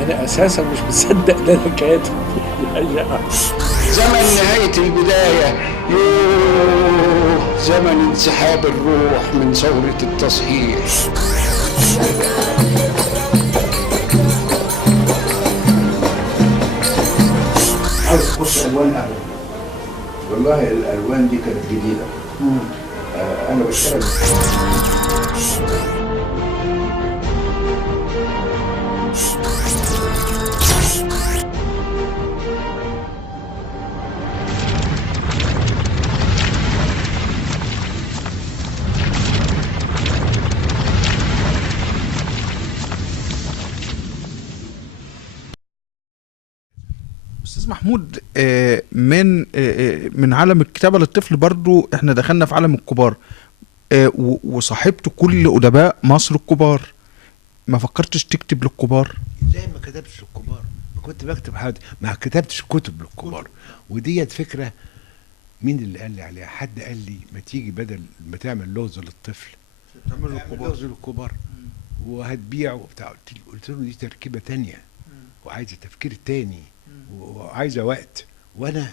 انا اساسا مش مصدق ان انا كاتب. زمن نهاية البداية، يوه زمن انسحاب الروح من ثورة التصحيح. عايز تخش الوان قهوه. والله الالوان دي كانت جديده. انا بشتغل. استاذ محمود، من عالم الكتابه للطفل برضو احنا دخلنا في عالم الكبار، وصاحبت كل ادباء مصر الكبار. ما فكرتش تكتب للكبار؟ ازاي ما كتبتش للكبار؟ ما كنت بكتب حاجه، ما كتبتش كتب للكبار. وديت فكره مين اللي قال لي عليها؟ حد قال لي ما تيجي بدل ما تعمل لغز للطفل تعمل لغز للكبار وهتبيعه وبتاع. قلت له دي تركيبه تانية وعايزه تفكير تاني وعايزه وقت، وانا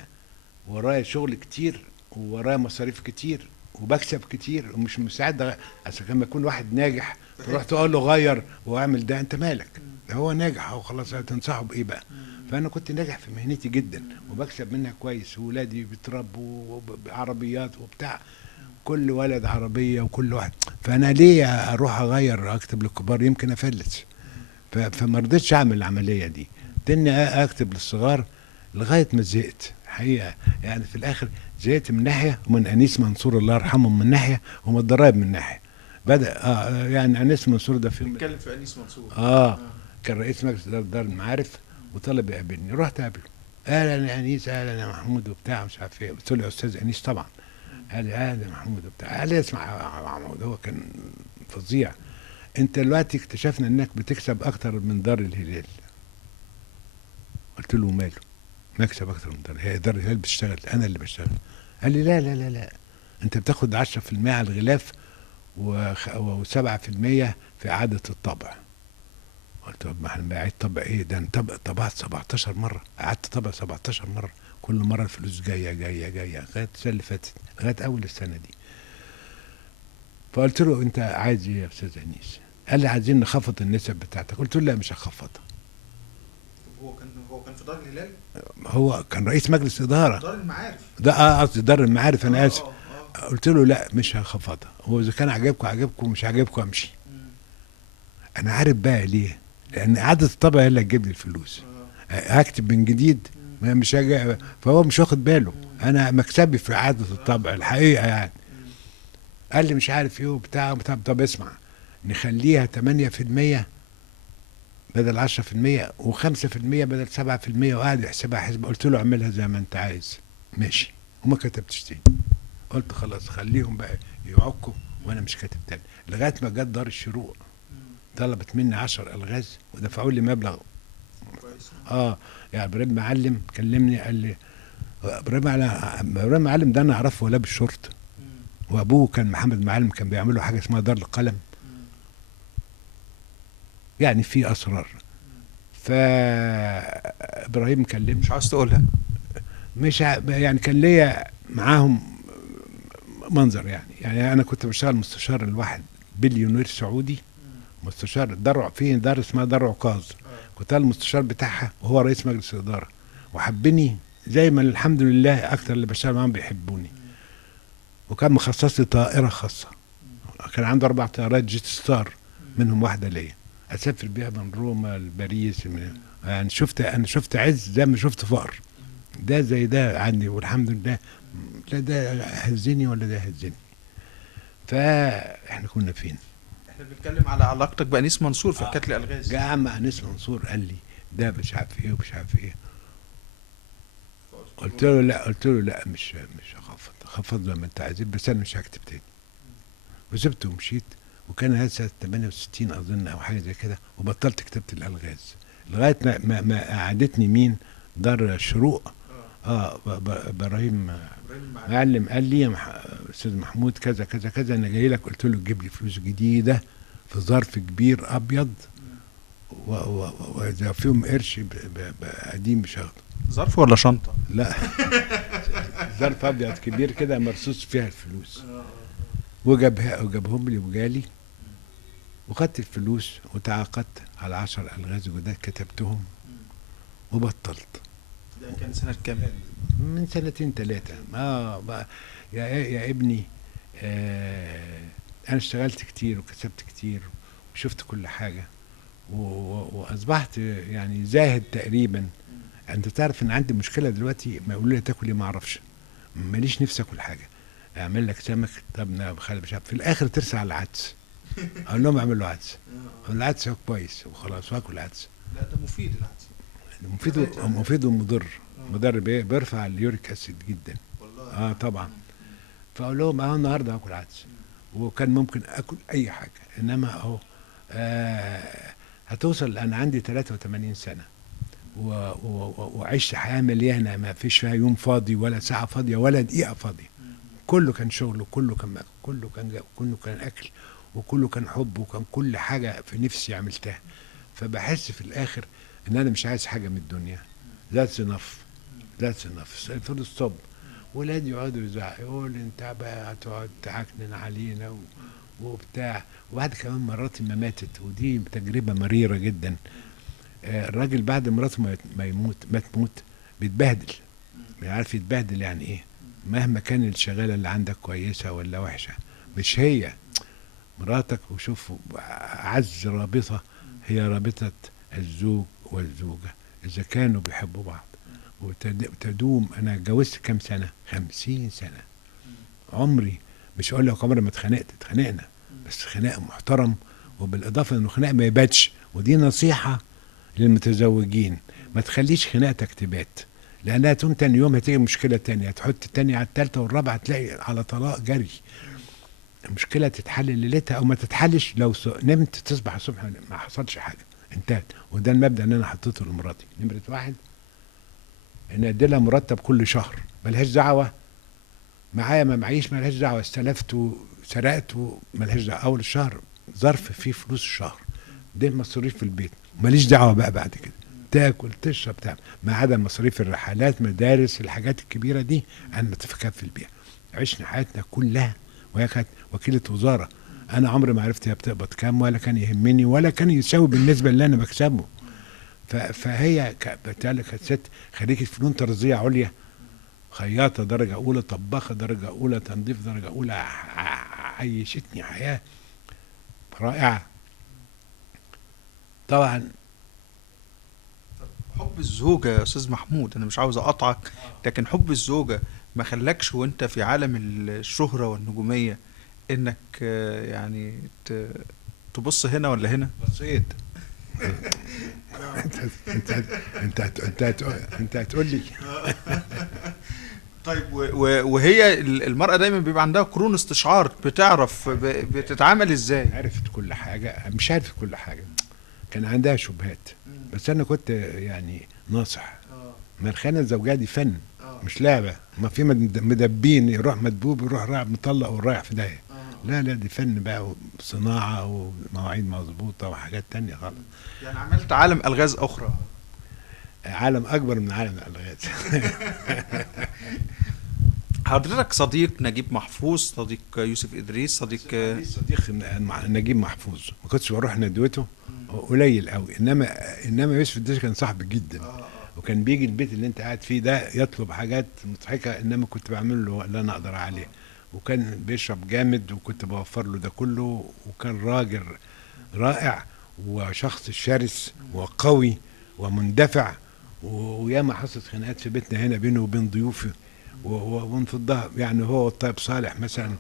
ورايا شغل كتير وورايا مصاريف كتير وبكسب كتير ومش مساعد. اصل لما يكون واحد ناجح تروح تقول له غير واعمل ده، انت مالك؟ هو ناجح اهو خلاص، هتنصحه بايه بقى؟ فانا كنت ناجح في مهنتي جدا وبكسب منها كويس، وولادي بيتربوا بعربيات وبتاع، كل ولد عربيه وكل واحد. فانا ليه اروح اغير اكتب للكبار؟ يمكن افلس. فما رضيتش اعمل العمليه دي، تاني اكتب للصغار لغايه ما زهقت حقيقه. يعني في الاخر زهقت من ناحيه ومن انيس منصور الله يرحمه من ناحيه ومن الضرايب من ناحيه. بدا يعني انيس منصور ده فيلم بنتكلم في انيس منصور. كان رئيس مجلس دار المعارف وطلب يقابلني، رحت اقابله. اهلا يا انيس، اهلا يا محمود وبتاع مش عارف ايه. قلت له يا استاذ انيس طبعا. قال لي اهلا يا محمود وبتاع. قال لي اسمع يا محمود، هو كان فظيع، انت دلوقتي اكتشفنا انك بتكسب اكتر من دار الهلال. قلت له ماله؟ مكسب اكتر من دار الهلال؟ دار الهلال بتشتغل، انا اللي بشتغل. قال لي لا لا لا لا، انت بتاخد 10% على الغلاف و7% في اعاده الطبع. قلت له ما احنا بعيد طبع ايه ده؟ انا طبعت 17 مره، قعدت طبع 17 مره، كل مره الفلوس جايه جايه جايه لغايه السنه اللي فاتت، لغايه اول السنه دي. فقلت له انت عايز ايه يا استاذ انيس؟ قال لي عايزين نخفض النسب بتاعتك. قلت له لا مش هخفضها. هو كان في دار الهلال؟ هو كان رئيس مجلس اداره دار المعارف ده، قصدي دار المعارف، انا اسف. قلت له لا مش هخفضها، هو اذا كان عجبكم عجبكم، مش عجبكم امشي. انا عارف بقى ليه، لان اعاده الطبع هي اللي هتجيب لي الفلوس. هكتب من جديد مش هاجي، فهو مش واخد باله انا مكسبي في اعاده الطبع الحقيقه يعني. قال لي مش عارف ايه وبتاع. طب اسمع، نخليها 8% بدل 10% و5% بدل 7%، وقعد يحسبها حسبة. قلت له اعملها زي ما انت عايز ماشي، وما كتبتش تاني. قلت خلاص خليهم بقى يعكوا وانا مش كاتب تاني، لغايه ما جت دار الشروق طلبت مني 10 الغاز ودفعوا لي مبلغ. يعني ابراهيم معلم كلمني قال لي، ابراهيم معلم ده انا اعرفه ولا بالشرطه، وابوه كان محمد معلم، كان بيعملوا حاجه اسمها دار القلم، يعني في اسرار. فابراهيم كلمني، مش عايز تقولها؟ مش يعني كان ليا معاهم منظر يعني انا كنت بشتغل مستشار الواحد بليونير سعودي، مستشار درع في دار اسمها دار عكاظ، كنت انا المستشار بتاعها وهو رئيس مجلس الاداره، وحبني زي ما الحمد لله اكتر اللي بشتغل معاهم بيحبوني. وكان مخصص لي طائره خاصه، كان عنده 4 طيارات جيت ستار، منهم واحده ليا اسافر بيها من روما لباريس. يعني انا شفت عز زي ما شفت فقر، ده زي ده عندي والحمد لله. لا ده هزني ولا ده هزني. فاحنا كنا فين؟ احنا بنتكلم على علاقتك بانيس منصور في حكايه الالغاز. جه عم انيس منصور قال لي ده مش عارف ايه ومش عارف ايه. قلت له لا مش هخفض زي ما انت عايز، بس انا مش هكتب تاني. وسبته ومشيت، وكان هذا سنه 68 اظن او حاجه زي كده، وبطلت كتابه الالغاز لغايه ما قعدتني مين؟ دار الشروق. ابراهيم معلم قال لي يا استاذ محمود كذا كذا كذا انا جاي لك. قلت له تجيب لي فلوس جديده في ظرف كبير ابيض واذا فيهم قرش قديم مش هاخده. ظرف ولا شنطه؟ لا ظرف ابيض كبير كده مرصوص فيها الفلوس، وجابهم لي وجالي، وخدت الفلوس وتعاقدت على 10 ألغاز جداد كتبتهم وبطلت. ده كان سنه كام؟ من 2 3 بقى يا ابني. انا اشتغلت كتير وكسبت كتير وشفت كل حاجه واصبحت يعني زاهد تقريبا. انت تعرف ان عندي مشكله دلوقتي، ما يقولوا لي تاكل ايه ما اعرفش، ماليش نفسي اكل حاجه. اعمل لك سمك، طب خلي مش عارف، في الاخر ترسى على العدس. اقول لهم اعمل له عدس، العدس هو كويس وخلاص واكل عدس. لا ده مفيد العدس، مفيد ومضر. مضر بيرفع اليوريك اسيد جدا والله. طبعا. فاقول لهم النهارده هاكل عدس، وكان ممكن اكل اي حاجه، انما اهو هتوصل. انا عندي 83 سنه وعشت حياه مليانه، ما فيش فيها يوم فاضي ولا ساعه فاضيه ولا دقيقه فاضيه. كله كان شغل، وكله كان مأكل، كله كان اكل، وكله كان حب، وكان كل حاجه في نفسي عملتها. فبحس في الاخر ان انا مش عايز حاجه من الدنيا. ذاتس انف، فول ستوب. ولادي يقعدوا يزعقوا، يقول انت بقى هتقعد تعكنن علينا وبتاع. وبعد كمان مراتي ما ماتت، ودي تجربه مريره جدا. الراجل بعد مراته ما تموت بيتبهدل، بيعرف يتبهدل يعني ايه. مهما كان الشغاله اللي عندك كويسه ولا وحشه، مش هي مراتك. وشوف اعز رابطه هي رابطه الزوج والزوجه اذا كانوا بيحبوا بعض وتدوم. انا اتجوزت كام سنه؟ 50 سنه. عمري مش اقول لك عمري ما اتخانقنا، بس خناق محترم، وبالاضافه انه خناق ما يباتش. ودي نصيحه للمتزوجين، ما تخليش خناقتك تبات، لانها تقوم تاني يوم هتيجي مشكله تانية، هتحط التانية على التالتة والرابعه هتلاقي على طلاق جري. المشكله تتحل ليلتها او ما تتحلش. لو نمت تصبح الصبح ما حصلش حاجه، انتهت. وده المبدا اللي انا حطيته لمراتي. نمره 1 ان اديلها مرتب كل شهر، ملهاش دعوه معايا ما معيش، ملهاش دعوه استلفت سرقت ملهاش دعوه. اول الشهر ظرف فيه فلوس الشهر، ده مصاريف في البيت، ماليش دعوه بقى بعد كده. تاكل تشرب تعمل، ما عدا مصاريف الرحلات، مدارس، الحاجات الكبيره دي انا متكفل بيها. عشنا حياتنا كلها وهي كانت وكيله وزاره. انا عمري ما عرفت هي بتقبض كام، ولا كان يهمني، ولا كان يساوي بالنسبه اللي انا بكسبه. فهي بالتالي كانت ست خريجه فنون ترزيه عليا، خياطه درجه اولى، طباخه درجه اولى، تنظيف درجه اولى. عيشتني حياه رائعه. طبعا حب الزوجة يا أستاذ محمود، أنا مش عاوز أقطعك، لكن حب الزوجة ما خلاكش وأنت في عالم الشهرة والنجومية إنك يعني تبص هنا ولا هنا؟ بصيت. انت هتقول لي. طيب وهي المرأة دايما بيبقى عندها قرون استشعار، بتعرف بتتعامل ازاي؟ عرفت كل حاجة، مش عارف كل حاجة، كان عندها شبهات، بس انا كنت يعني ناصح. ما الخيانة الزوجية دي فن، مش لعبة. ما في مدبين يروح مدبوب يروح رايح مطلق ورايح في داهية. لا دي فن بقى، وصناعة ومواعيد مظبوطة وحاجات تانية خالص. يعني عملت عالم ألغاز أخرى، عالم أكبر من عالم الألغاز. حضرتك صديق نجيب محفوظ، صديق يوسف إدريس، صديق نجيب محفوظ. ما كنتش بروح ندوته قليل قوي، انما يوسف إدريس كان صاحبي جدا. وكان بيجي البيت اللي انت قاعد فيه ده يطلب حاجات مضحكة، انما كنت بعمل له اللي انا اقدر عليه. وكان بيشرب جامد وكنت بوفر له ده كله. وكان راجل رائع وشخص شرس وقوي ومندفع. وياما حصلت خناقات في بيتنا هنا بينه وبين ضيوفي ونفضها. يعني هو والطيب صالح مثلا،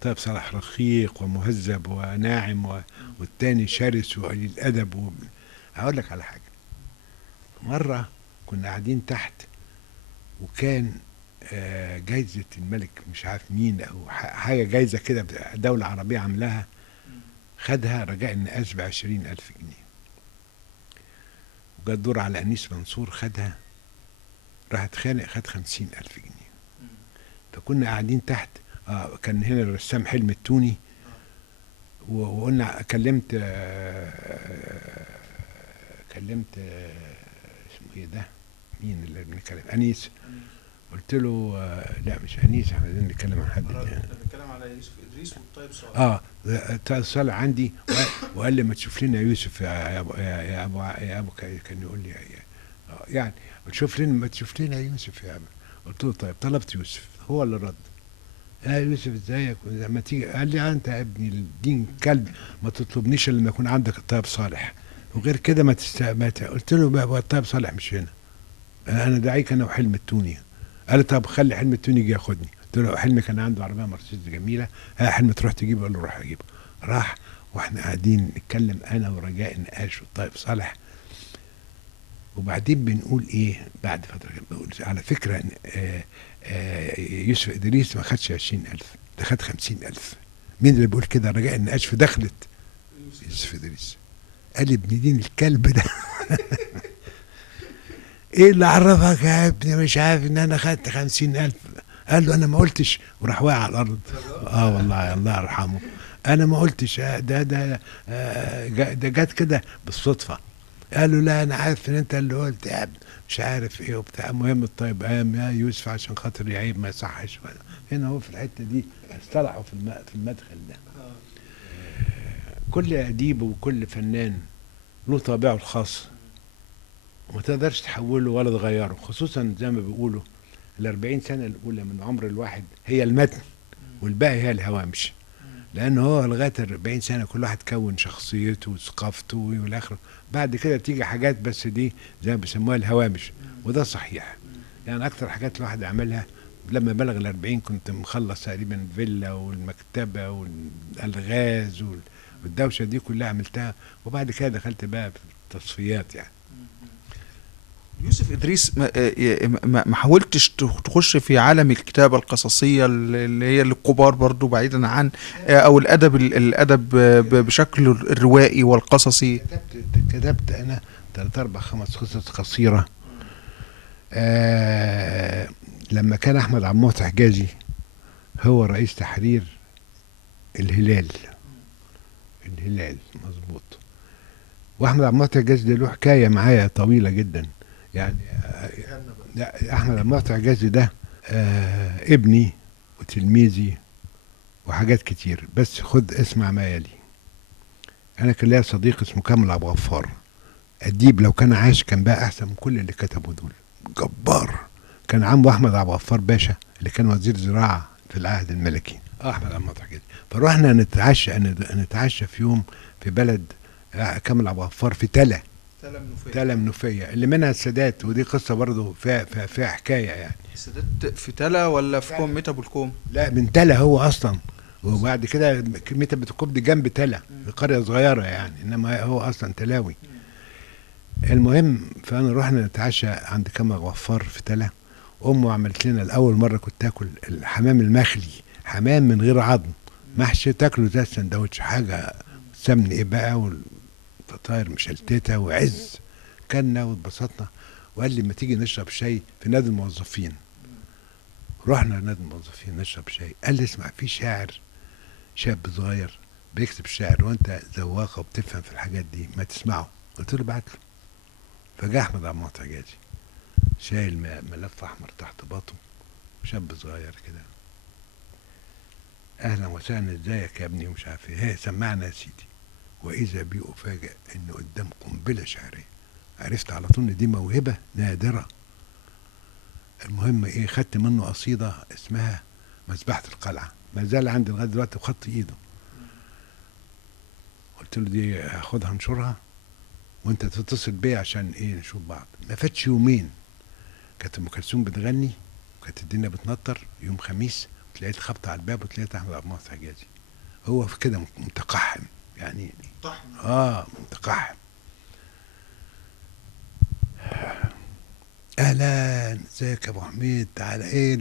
طيب صالح رقيق ومهذب وناعم، والتاني شرس وقليل ادب. هقول لك على حاجه. مره كنا قاعدين تحت، وكان جايزة الملك مش عارف مين او حاجة جايزة كده دولة عربية عاملاها، خدها رجاء النقاش ب20,000 جنيه. وجا الدور على أنيس منصور، خدها راح اتخانق، خد 50,000 جنيه. فكنا قاعدين تحت، كان هنا الرسام حلمي التوني، وقلنا كلمت اسمه ايه ده، مين اللي بنتكلم، انيس. قلت له لا مش انيس، احنا عايزين نتكلم عن حد تاني. بنتكلم على يوسف ادريس والطيب صالح. الطيب صالح عندي، وقال لي ما تشوف لنا يوسف يا ابو كان يقول لي يعني ما تشوف لنا يوسف يا ابو. قلت له طيب، طلبت يوسف، هو اللي رد. يوسف ازيك، لما تيجي قال لي انت يا ابني الدين كلب، ما تطلبنيش الا لما يكون عندك الطيب صالح، وغير كده ما قلت له بقى الطيب صالح مش هنا، انا داعيك انا وحلم التوني. قال لي طب خلي حلم التوني يجي ياخدني. قلت له حلمي كان عنده عربيه مرسيدس جميله، حلمي تروح تجيبه؟ قال له روح اجيبه. راح، واحنا قاعدين نتكلم انا ورجاء نقاش والطيب صالح، وبعدين بنقول ايه بعد فتره، بنقول على فكره يوسف ادريس ما خدش 20,000، ده خد 50,000. مين اللي بيقول كده؟ رجاء النقاش. في دخلت يوسف ادريس قال لي ابن دين الكلب ده ايه اللي عرفك يا ابني مش عارف ان انا خدت 50,000؟ قال له انا ما قلتش، وراح واقع على الارض. والله الله يرحمه، انا ما قلتش، ده جت كده بالصدفه. قال له لا انا عارف ان انت اللي قلت يا ابني مش عارف ايه وبتاع. المهم الطيب قام يا يوسف عشان خاطر يعيب ما يصحش. هنا هو في الحته دي اصطلحوا في المدخل ده. كل اديب وكل فنان له طابعه الخاص، وما تقدرش تحوله ولا تغيره، خصوصا زي ما بيقولوا ال40 سنه الاولى من عمر الواحد هي المتن، والباقي هي الهوامش. لان هو لغايه ال40 سنه كل واحد كون شخصيته وثقافته والاخر، بعد كده تيجي حاجات بس دي زي ما بيسموها الهوامش، وده صحيح. يعني اكتر حاجات الواحد عملها لما بلغ ال40 كنت مخلص تقريبا الفيلا والمكتبه والالغاز والدوشه دي كلها عملتها، وبعد كده دخلت بقى في التصفيات. يعني يوسف ادريس ما حاولتش تخش في عالم الكتابه القصصيه اللي هي للكبار برضو، بعيدا عن او الادب بشكل الروائي والقصصي؟ كتبت انا 3 4 5 قصص قصيره. لما كان احمد عبد المعطي حجازي هو رئيس تحرير الهلال مظبوط، واحمد عبد المعطي حجازي ده له حكايه معايا طويله جدا. يعني احمد عبد المعطي حجازي ده ابني وتلميذي وحاجات كتير، بس خد اسمع ما يلي. انا كان ليا صديق اسمه كامل عبد الغفار، اديب لو كان عايش كان بقى احسن من كل اللي كتبوا دول، جبار. كان عمه احمد عبد الغفار باشا اللي كان وزير زراعه في العهد الملكي، احمد عبد المعطي حجازي. فروحنا نتعشى في يوم في بلد كامل عبد الغفار في تلا منوفية اللي منها السادات، ودي قصة برضو فيها حكاية. يعني السادات في تلا ولا في كوم ميتا بالكوم؟ لا من تلا هو أصلا، وبعد كده ميتا بالكوم دي جنب تلا، قرية صغيرة يعني، إنما هو أصلا تلاوي. المهم فأنا رحنا نتعشى عند كامل غفار في تلا. أمه عملت لنا لأول مرة كنت تاكل الحمام المخلي، حمام من غير عظم محشي، تاكله زي السندوتش، حاجة سمن إيه بقى، فطاير مشلتته وعز. كلنا واتبسطنا، وقال لي ما تيجي نشرب شاي في نادي الموظفين. رحنا نادي الموظفين نشرب شاي. قال لي اسمع، في شاعر شاب صغير بيكتب شعر وانت ذواقه وبتفهم في الحاجات دي، ما تسمعه. قلت له بعت له. فجاء احمد عبد المعطي حجازي شايل ملف احمر تحت باطه، شاب صغير كده، اهلا وسهلا ازيك يا ابني ومش عارف ايه، سمعنا يا سيدي. واذا بي افاجئ ان قدام قنبله شعريه. عرفت على طول ان دي موهبه نادره. المهم ايه، خدت منه قصيده اسمها مذبحه القلعه، ما زال عندي لغايه دلوقتي بخط ايده. قلت له دي هاخدها انشرها وانت تتصل بيا عشان ايه نشوف بعض. ما فاتش يومين كانت ام كلثوم بتغني وكانت الدنيا بتنطر يوم خميس، تلاقيت خبطه على الباب وتلاقيت احمد عبد المعطي حجازي. هو في كده متقحم يعني، متقحم. اهلا ازيك يا ابو حميد، تعالى ايه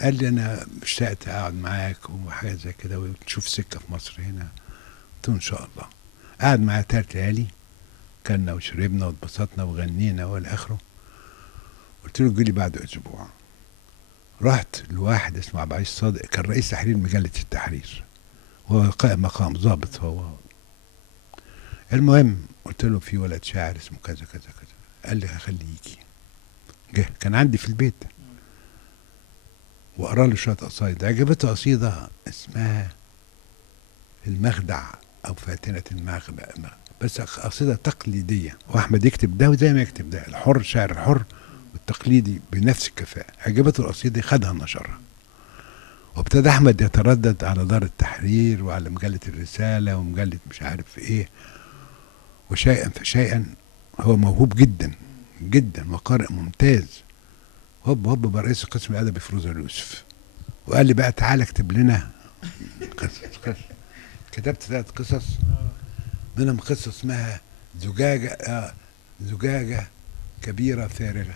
قال لي انا اشتقت اقعد معاك وحاجه زي كده ونشوف سكه في مصر هنا. قلت له ان شاء الله. قعد معايا 3 ليالي، كلنا وشربنا واتبسطنا وغنينا والى اخره. قلت له جيلي بعد اسبوع. رحت لواحد اسمه عبد العزيز صادق، كان رئيس تحرير مجله التحرير، هو قائم مقام ضابط هو. المهم قلت له في ولد شاعر اسمه كذا كذا كذا، قال لي هخليه يجي. جه كان عندي في البيت وقرا له شويه قصايد، عجبته قصيده اسمها المخدع او فاتنه المخدع، بس قصيده تقليديه، واحمد يكتب ده وزي ما يكتب ده، الحر شاعر الحر والتقليدي بنفس الكفاءه. عجبته القصيده، خدها نشرها، وابتدى احمد يتردد على دار التحرير وعلى مجله الرساله ومجله مش عارف ايه، وشيئا فشيئا هو موهوب جدا جدا وقارئ ممتاز. هوب هوب بقى رئيس القسم الادبي فيروز اليوسف، وقال لي بقى تعالى اكتب لنا قصص. كتبت 3 قصص، منهم قصه اسمها زجاجه كبيره فارغه،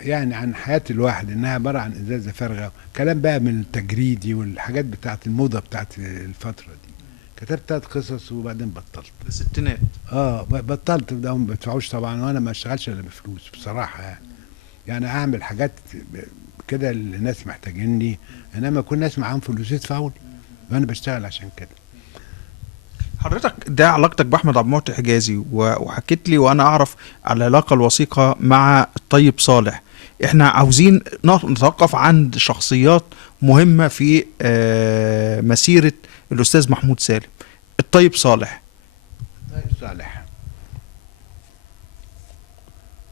يعني عن حياه الواحد، انها عباره عن ازازه فارغه، كلام بقى من التجريدي والحاجات بتاعت الموضه بتاعت الفتره دي. كتبت 3 قصص وبعدين بطلت. الستينات. بطلت، ده ما بدفعوش طبعا، وانا ما اشتغلش الا بفلوس بصراحه يعني اعمل حاجات كده اللي الناس محتاجيني، انما يكون ناس معاهم فلوس يدفعوا لي، وانا بشتغل عشان كده. حضرتك ده علاقتك باحمد عبد المعطي حجازي، وحكيت لي وانا اعرف على العلاقه الوثيقه مع الطيب صالح. احنا عاوزين نتوقف عند شخصيات مهمه في مسيره الاستاذ محمود سالم. الطيب صالح.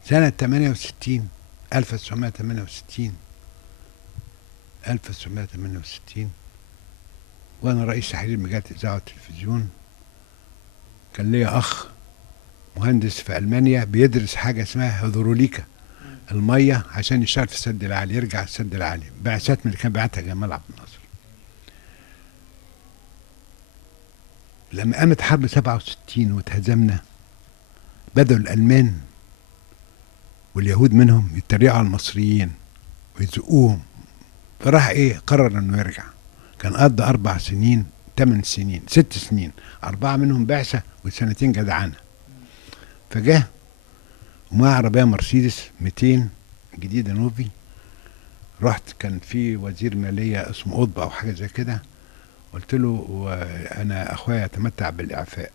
سنة 68 1968 وانا رئيس تحرير مجله الاذاعه والتلفزيون، كان ليا اخ مهندس في المانيا بيدرس حاجه اسمها هيدروليكا الميه عشان يشتغل في السد العالي، يرجع السد العالي، بعثات من اللي كان بعتها جمال عبد الناصر. لما قامت حرب 67 واتهزمنا، بدأوا الألمان واليهود منهم يتريقوا على المصريين ويزقوهم، فراح قرر انه يرجع. كان قضى 4 سنين 8 سنين 6 سنين، 4 منهم بعثة وسنتين جدعانة. فجاه ومعاه عربية مرسيدس 200 جديدة نوفي. رحت، كان في وزير مالية اسمه قطب او حاجة زي كده، قلت له انا اخويا يتمتع بالاعفاء.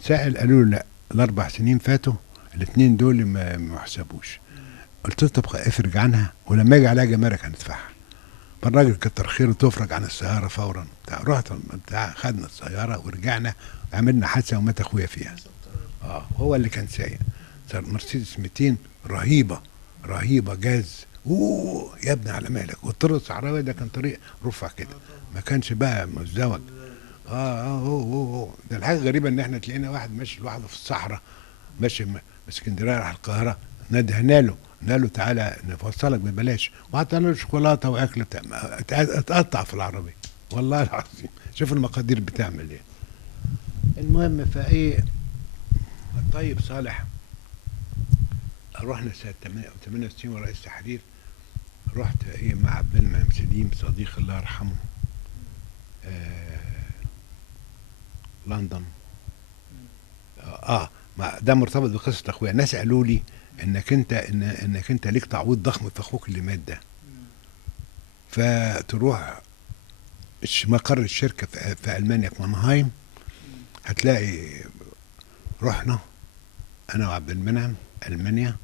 سأل، قالوا له لا، ال4 سنين فاتوا، ال2 دول ما يحسبوش. قلت له طب افرج عنها، ولما يجي عليها جمارك هندفعها. فالراجل كتر خيره تفرج عن السياره فورا. رحت خدنا السياره ورجعنا، عملنا حادثه ومات اخويا فيها. هو اللي كان سايق مرسيدس 200 رهيبه جاز. يا ابني على مالك. والطريق الصحراوي ده كان طريق رفع كده، ما كانش بقى مزدوج. ده الحاجه غريبه ان احنا تلاقينا واحد ماشي لوحده في الصحراء، ماشي من اسكندريه راح القاهره، ندهنا له تعالى نفصلك ببلاش، وحطينا له شوكولاته واكل بتاع، اتقطع في العربيه والله العظيم. شوف المقادير بتعمل ايه. المهم الطيب صالح، رحنا سنه 68 ورئيس تحرير، رحت مع عبد المنعم سليم صديق الله يرحمه لندن. ده مرتبط بقصه اخويا. ناس قالوا لي انك انت ليك تعويض ضخم في اخوك اللي مات ده، فتروح مقر الشركه في المانيا في مانهايم، هتلاقي. رحنا انا وعبد المنعم المانيا،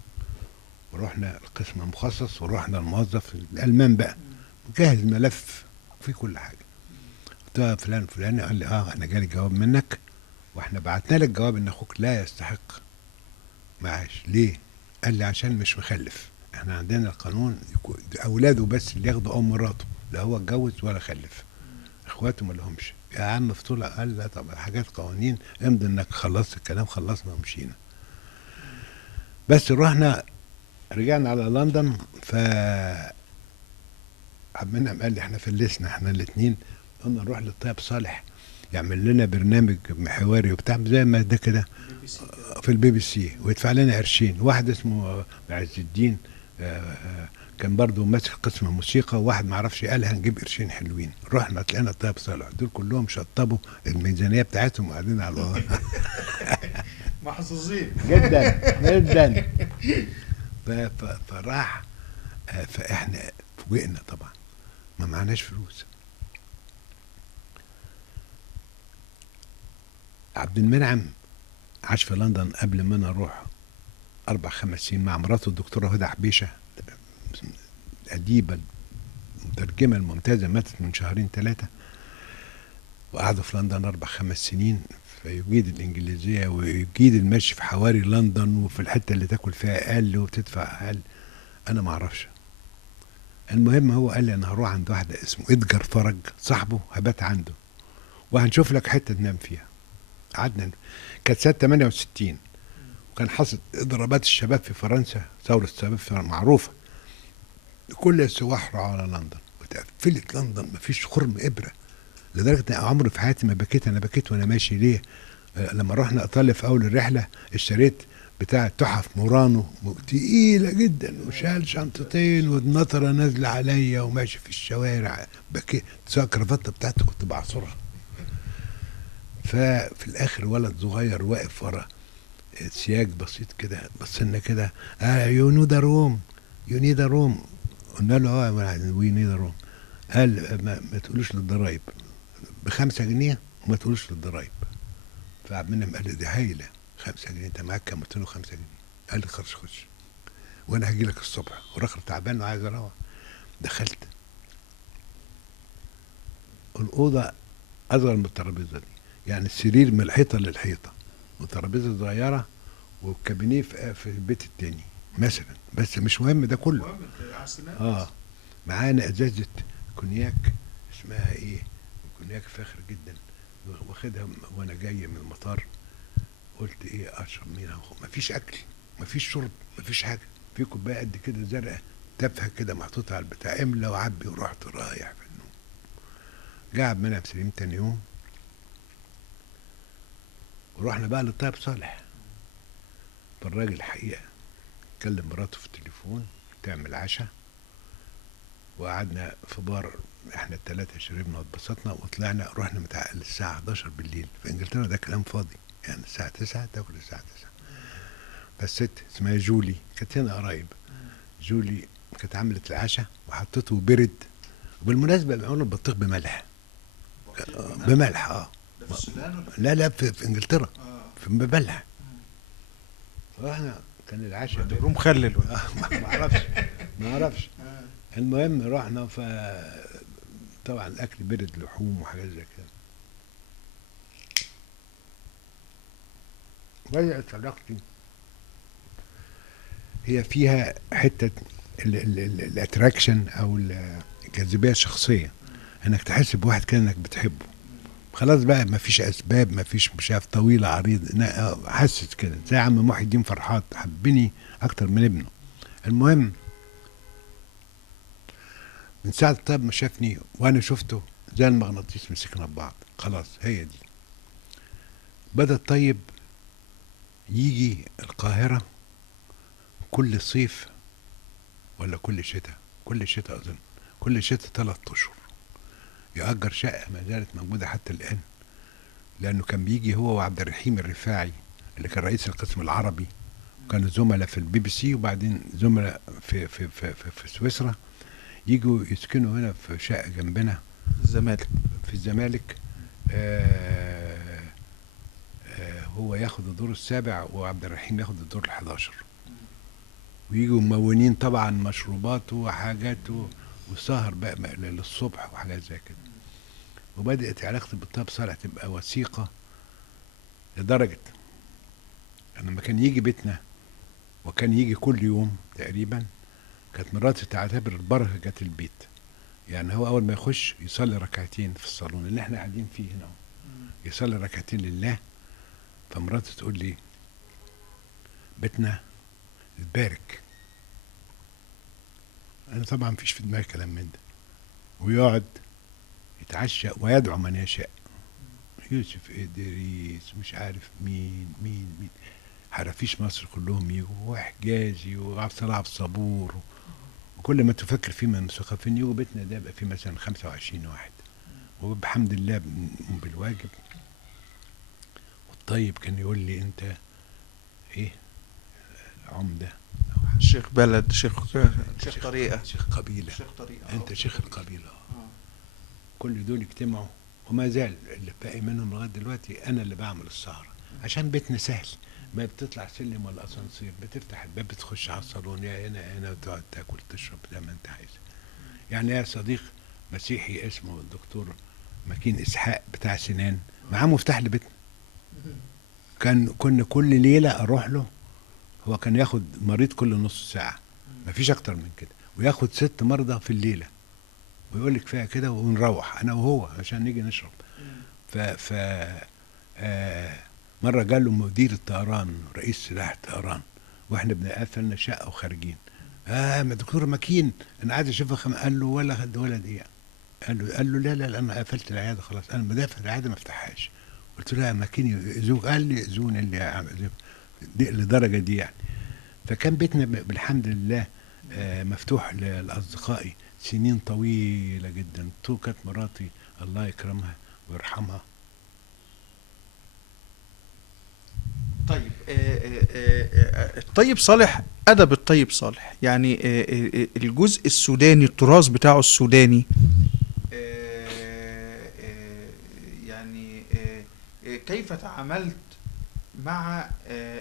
ورحنا القسم المخصص، ورحنا الموظف الالمان بقى مجهز ملف في كل حاجه. قلت له فلان فلاني، قال لي انا جالي جواب منك، واحنا بعتنا لك جواب ان اخوك لا يستحق معاش. ليه؟ قال لي عشان مش مخلف، احنا عندنا القانون اولاده بس اللي ياخدوا مراته، لا هو اتجوز ولا خلف، اخواته ما لهمش. يا عم فطولة. قال لا طب حاجات قوانين، امضي انك خلصت الكلام. خلصنا ومشينا. بس رجعنا على لندن. عبد المنعم قال لي احنا فلسنا احنا الاثنين، قلنا نروح للطيب صالح يعمل لنا برنامج محوري وبتاع زي ما ده كده في البي بي سي، ويدفع لنا قرشين. واحد اسمه عز الدين كان برضو ماسك قسم الموسيقى، وواحد ما اعرفش قال هنجيب قرشين حلوين. رحنا طلعنا الطيب صالح، دول كلهم شطبوا الميزانيه بتاعتهم وقاعدين على الوضع. محظوظين جدا جدا. فراح. فاحنا فوجئنا طبعا، ما معناش فلوس. عبد المنعم عاش في لندن قبل ما انا اروح 4-5 سنين مع مراته الدكتوره هدى حبيشه، الاديبه المترجمه الممتازه، ماتت من 2-3 وقعدوا في لندن 4-5 سنين، فيجيد الانجليزيه ويجيد المشي في حواري لندن وفي الحته اللي تاكل فيها اقل وتدفع اقل. انا ما اعرفش. المهم هو قال لي انا هروح عند واحده اسمه ادجار فرج صاحبه، هبات عنده وهنشوف لك حته تنام فيها. قعدنا. كانت سنه 68 وكان حصل اضرابات الشباب في فرنسا، ثوره الشباب معروفه، كل السواح راحوا على لندن وتقفلت لندن، مفيش خرم ابره، لدرجه ان عمري في حياتي ما بكيت. انا بكيت وانا ماشي. ليه؟ لما رحنا ايطاليا في اول الرحله اشتريت بتاع تحف مورانو تقيله جدا، وشال شنطتين والنطره نازله عليا وماشي في الشوارع بكيت. الكرافته بتاعتي كنت بعصرها. ففي الاخر ولد صغير واقف ورا سياج بسيط كده، بصلنا كده، يو نو ذا روم، يو نيد ا روم. قلنا له وي نيد ا روم. قال ما تقولوش للضرايب، ب5 جنيه وما تقولوش للضرايب. فعبد المنعم قال لي دي هايله، 5 جنيه انت معاك كام؟ قلت له 5 جنيه. قال لي خش وانا هجي لك الصبح، وراخر تعبان وعايز اروح. دخلت الاوضه اصغر من الترابيزه دي، يعني السرير من الحيطه للحيطه، وترابيزه صغيره والكابينيه في البيت التاني مثلا. بس مش مهم ده كله. معانا ازازه كونياك اسمها ايه، كونياك فاخر جدا، واخدها وانا جاي من المطار. قلت ايه اشرب منها؟ مفيش اكل، مفيش شرب، مفيش حاجه. في كوبايه قد كده زرقاء تافهه كده محطوطه على البتاع، املى وعبي. ورحت رايح في النوم. جه عبد المنعم سليم تاني يوم ورحنا بقى للطيب صالح. فالراجل الحقيقه كلم مراته في التليفون تعمل عشاء، وقعدنا في بار احنا ال3 شربنا واتبسطنا وطلعنا. رحنا متعقل الساعه 11 بالليل. في انجلترا ده كلام فاضي، يعني الساعه 9 تاكل الساعه 9. فالست اسمها جولي كانت هنا قريب. جولي كانت عملت العشاء وحطته برد. وبالمناسبه بيعملوا البطيخ بملح. بملح ده في السودان ولا لا في انجلترا في بملح. فاحنا كان العشاء ده مخلل ولا ما اعرفش. المهم رحنا، طبعا الاكل برد، لحوم وحاجات زي كده. بدأت علاقتي هي فيها حته الاتراكشن او الجاذبيه الشخصيه، انك تحس بواحد كده انك بتحبه. خلاص بقى ما فيش اسباب، ما فيش مش عارف طويله عريض، حست كده زي عم محي الدين فرحات حبني اكتر من ابنه. المهم من ساعه الطيب ما شافني وانا شفته زي المغناطيس مسكنا ببعض. خلاص هي دي. بدا الطيب يجي القاهره كل صيف ولا كل شتاء، كل شتاء اظن، كل شتاء 3 اشهر. يأجر شقه ما زالت موجوده حتى الان، لانه كان بيجي هو وعبد الرحيم الرفاعي اللي كان رئيس القسم العربي، وكانوا زملاء في BBC وبعدين زملاء في سويسرا. يجوا يسكنوا هنا في شقه جنبنا الزمالك، في الزمالك. هو ياخد الدور السابع وعبد الرحيم ياخد الدور ال11، ويجوا ممونين طبعا مشروبات وحاجات وسهر بقى للصبح وحاجات زي كده. وبدأت علاقتي بالطيب صالح تبقى وثيقة لدرجة أن لما كان يجي بيتنا وكان يجي كل يوم تقريبا، كانت مراتي تعتبر البركة جت البيت. يعني هو أول ما يخش يصلي ركعتين في الصالون اللي احنا قاعدين فيه هنا، يصلي ركعتين لله. فمراتي تقول لي بيتنا يتبارك. أنا طبعا مفيش في دماغي كلام من ده. ويقعد يتعشى ويدعو من يشاء، يوسف إدريس مش عارف مين حرافيش مصر كلهم يجوا، وحجازي وعبد الصلاح عبد الصبور، وكل ما تفكر فيه من المثقفين يجوا بيتنا ده يبقى فيه مثلا 25 واحد، وبحمد الله بالواجب. والطيب كان يقول لي انت ايه عمده شيخ بلد، شيخ طريقة، شيخ قبيله، شيخ طريقة. انت شيخ القبيله. كل دول اجتمعوا، وما زال اللي باقي منهم لغايه دلوقتي انا اللي بعمل السهره، عشان بيتنا سهل، ما بتطلع سلم ولا اسانسير، بتفتح الباب بتخش على الصالون، يا هنا وتقعد تاكل تشرب زي ما انت عايز. يعني يا صديق مسيحي اسمه الدكتور مكين اسحاق بتاع سنان، معاه مفتاح لبيتنا. كنا كل ليله اروح له، هو كان ياخد مريض كل نص ساعه، مفيش اكتر من كده، وياخد 6 مرضى في الليله، ويقول لي كفايه كده ونروح انا وهو عشان نيجي نشرب. ف مره قال له مدير الطيران، رئيس سلاح الطيران، واحنا بنقفلنا شقه وخارجين، ما دكتور مكين انا عايز اشوفك. قال له ولا دقيقه. قال له لا انا قفلت العياده خلاص، انا ما دافع العياده ما افتحهاش. قلت له يا مكين يؤذوك؟ قال لي يؤذوني اللي يعمل دي لدرجه دي يعني. فكان بيتنا بالحمد لله مفتوح لاصدقائي سنين طويله جدا. كانت مراتي الله يكرمها ويرحمها. طيب الطيب صالح، أدب الطيب صالح، يعني الجزء السوداني، التراث بتاعه السوداني، يعني كيف تعاملت مع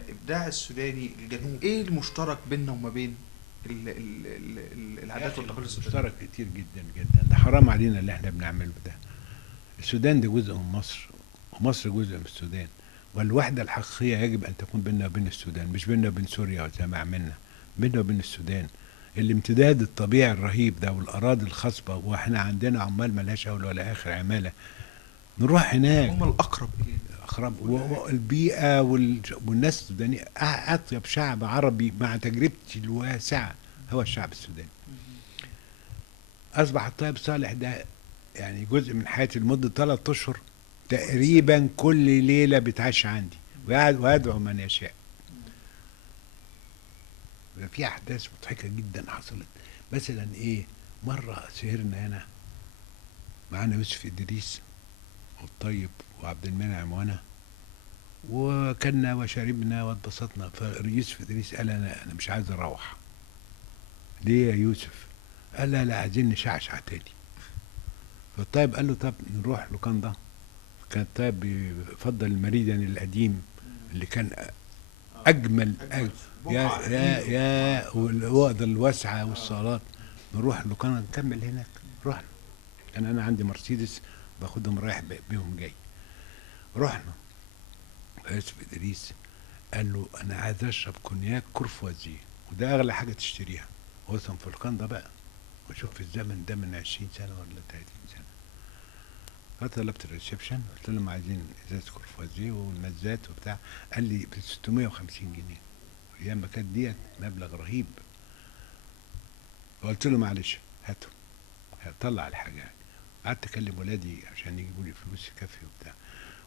إبداع السوداني الجنوب؟ إيه المشترك بيننا وما بين العادات والتقاليد السودانية؟ مشترك كتير جدا جدا، ده حرام علينا اللي احنا بنعمله ده. السودان ده جزء من مصر، ومصر جزء من السودان، والوحدة الحقيقية يجب أن تكون بيننا وبين السودان، مش بيننا وبين سوريا زي ما عملنا، بيننا وبين السودان. الامتداد الطبيعي الرهيب ده والأراضي الخصبة، وإحنا عندنا عمال ملهاش أول ولا آخر عمالة، نروح هناك. هم الأقرب إلينا، أقرب، والبيئة والناس السودانية. أطيب شعب عربي مع تجربتي الواسعة هو الشعب السوداني. أصبح الطيب صالح ده يعني جزء من حياتي لمدة 3 أشهر تقريبا، كل ليلة بتعشى عندي وأدعو من يشاء. في أحداث مضحكة جدا حصلت، مثلا إيه، مرة سهرنا هنا معانا يوسف إدريس والطيب وعبد المنعم وأنا، وكلنا وشربنا واتبسطنا. فيوسف إدريس قال أنا مش عايز أروح. ليه يا يوسف؟ قال لا عايزين نشعشع تاني. فالطيب قال له طب نروح لوكاندا. كان الطيب بيفضل المريدان القديم اللي كان أجمل يا والأوضة الواسعة والصالات. نروح لوكاندا نكمل هناك. رحنا، كان أنا عندي مرسيدس باخدهم رايح بيهم جاي. رحنا، يوسف إدريس قال له أنا عايز أشرب كونياك كورفوازيه، وده أغلى حاجة تشتريها، وصل في لوكاندا بقى. وشوف في الزمن ده من 20 سنة ولا 30 سنة. فطلبت الريسبشن، قلت لهم عايزين ازازه كورفوازيه والمزات وبتاع. قال لي ب 650 جنيه، ايام ما كانت ديت مبلغ رهيب. فقلت له معلش هاتهم، هطلع الحاجه يعني. قعدت اكلم ولادي عشان يجيبوا لي فلوس كافيه وبتاع،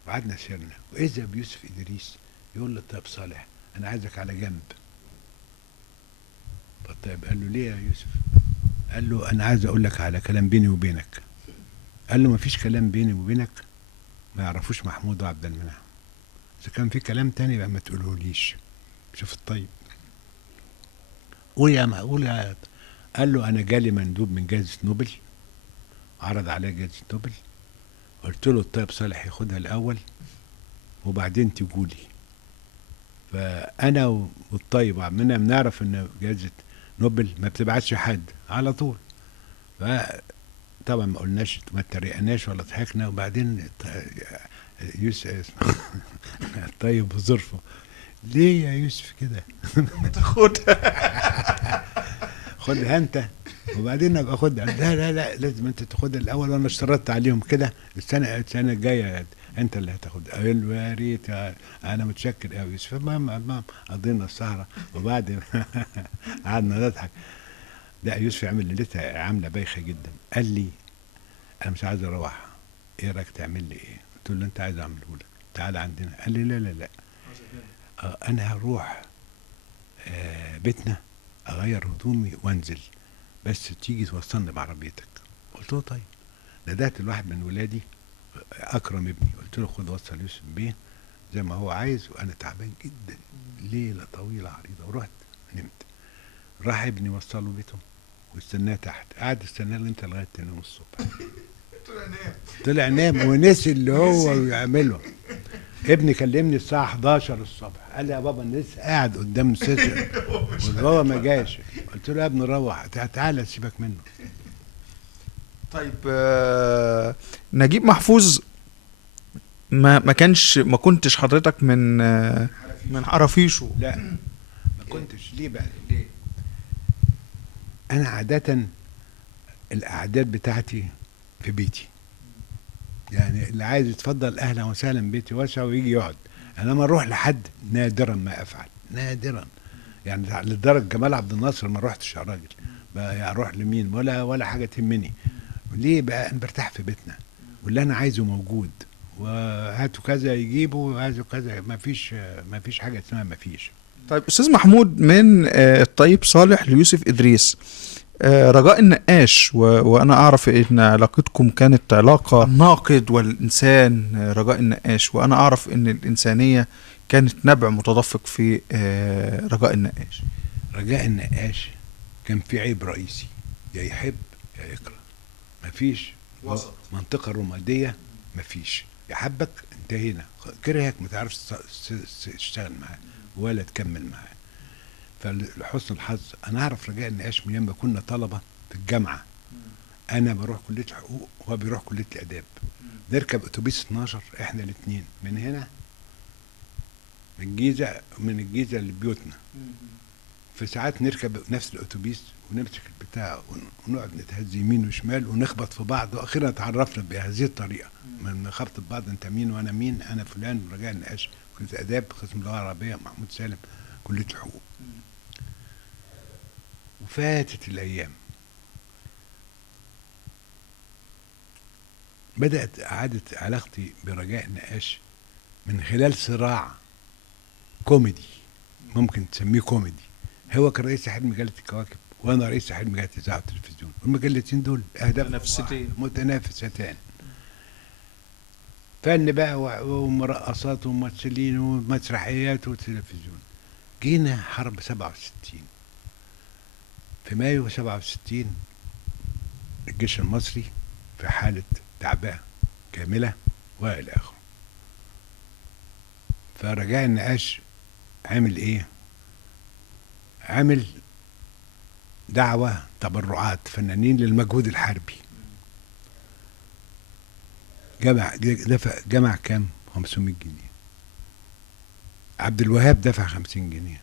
وقعدنا سيرنا. واذا بيوسف ادريس يقول للطيب صالح انا عايزك على جنب. فالطيب قال له ليه يا يوسف؟ قال له انا عايز اقول لك على كلام بيني وبينك. قال له مفيش كلام بيني وبينك ما يعرفوش محمود وعبد المنعم، اذا كان في كلام تاني بقى ما تقولهوليش. شوف الطيب، قول يا قال له انا جالي مندوب من جائزة نوبل، عرض عليا جائزة نوبل. قلت له الطيب صالح ياخدها الاول وبعدين تقولي. فانا والطيب وعبد المنعم نعرف ان جائزة نوبل ما بتبعتش حد على طول. طبعا ما قلناش، ما اتريقناش ولا ضحكنا. وبعدين يوسف طيب بظرفه، ليه يا يوسف كده؟ خدها انت وبعدين ابقى خدها. لا لازم انت تاخدها الاول، وانا اشترطت عليهم كده السنه الجايه انت اللي هتاخدها. قال له يا ريت، انا متشكر قوي يوسف. المهم قضينا السهره وبعد قعدنا نضحك. لا يوسف عمل ليلتها عامله بايخه جدا. قال لي انا مش عايز اروح، ايه رايك تعمل لي ايه؟ قلت له انت عايز اعمله لك، تعالى عندنا. قال لي لا انا هروح بيتنا اغير هدومي وانزل، بس تيجي توصلني بعربيتك. قلت له طيب. ندهت الواحد من ولادي اكرم ابني، قلت له خد وصل يوسف بيه زي ما هو عايز، وانا تعبان جدا، ليله طويله عريضه. ورحت نمت. راح ابني وصله بيته واستناه تحت، قعد استناه انت لغايه تاني يوم الصبح. طلع نام ونسي اللي هو بيعمله. ابني كلمني الساعه 11 الصبح قال لي يا بابا انا لسه قاعد قدام السيستم والبابا ما جاش. قلت له يا ابني روح، تعالى سيبك منه. طيب نجيب محفوظ ما كنتش حضرتك من حرافيشه؟ لا ما كنتش. ليه بقى؟ ليه؟ انا عاده الاعداد بتاعتي في بيتي، يعني اللي عايز يتفضل اهلا وسهلا، بيتي واسع ويجي يقعد. انا لما اروح لحد نادرا ما افعل، نادرا يعني، لدرجه جمال عبد الناصر ما روحتش يا راجل بقى، يعني اروح لمين ولا حاجه تهمني. ليه بقى؟ انا برتاح في بيتنا واللي انا عايزه موجود، وهاتوا كذا يجيبوا وهاتوا كذا، ما فيش حاجه اسمها ما فيش. طيب استاذ محمود، من الطيب صالح ليوسف ادريس، رجاء النقاش، وانا اعرف ان علاقتكم كانت علاقه الناقد والانسان رجاء النقاش، وانا اعرف ان الانسانيه كانت نبع متدفق في رجاء النقاش. رجاء النقاش كان في عيب رئيسي، يا يحب يا يكره، مفيش وسط. منطقه رماديه، مفيش. يحبك انتهينا، كرهك ما تعرفش تشتغل معاه ولا تكمل معاه. فلحسن الحظ انا اعرف رجاء النقاش من يوم ما كنا طلبه في الجامعه، انا بروح كليه الحقوق وهو بيروح كليه الاداب، نركب اتوبيس 12 احنا الاثنين من هنا من الجيزه لبيوتنا. في ساعات نركب نفس الاتوبيس ونمسك البتاع ونقعد نتهز يمين وشمال ونخبط في بعض، واخيرا تعرفنا بهذه الطريقه، من نخبط في بعض، انت مين وانا مين، انا فلان رجاء النقاش كليه اداب قسم اللغه العربيه، محمود سالم كليه الحقوق. وفاتت الايام، بدات اعاده علاقتي برجاء النقاش من خلال صراع كوميدي، ممكن تسميه كوميدي. هو كان رئيس تحرير مجله الكواكب وانا رئيس تحرير مجله الاذاعه والتلفزيون، والمجلتين دول اهداف متنافستان، فن بقى ومرقصات وممثلين ومسرحيات وتلفزيون. جينا حرب 67 في مايو 67 الجيش المصري في حالة تعبئة كاملة وإلى آخره. فرجاء النقاش عامل إيه؟ عامل دعوة تبرعات فنانين للمجهود الحربي. جمع كام؟ 500 جنيه. عبد الوهاب دفع 50 جنيه.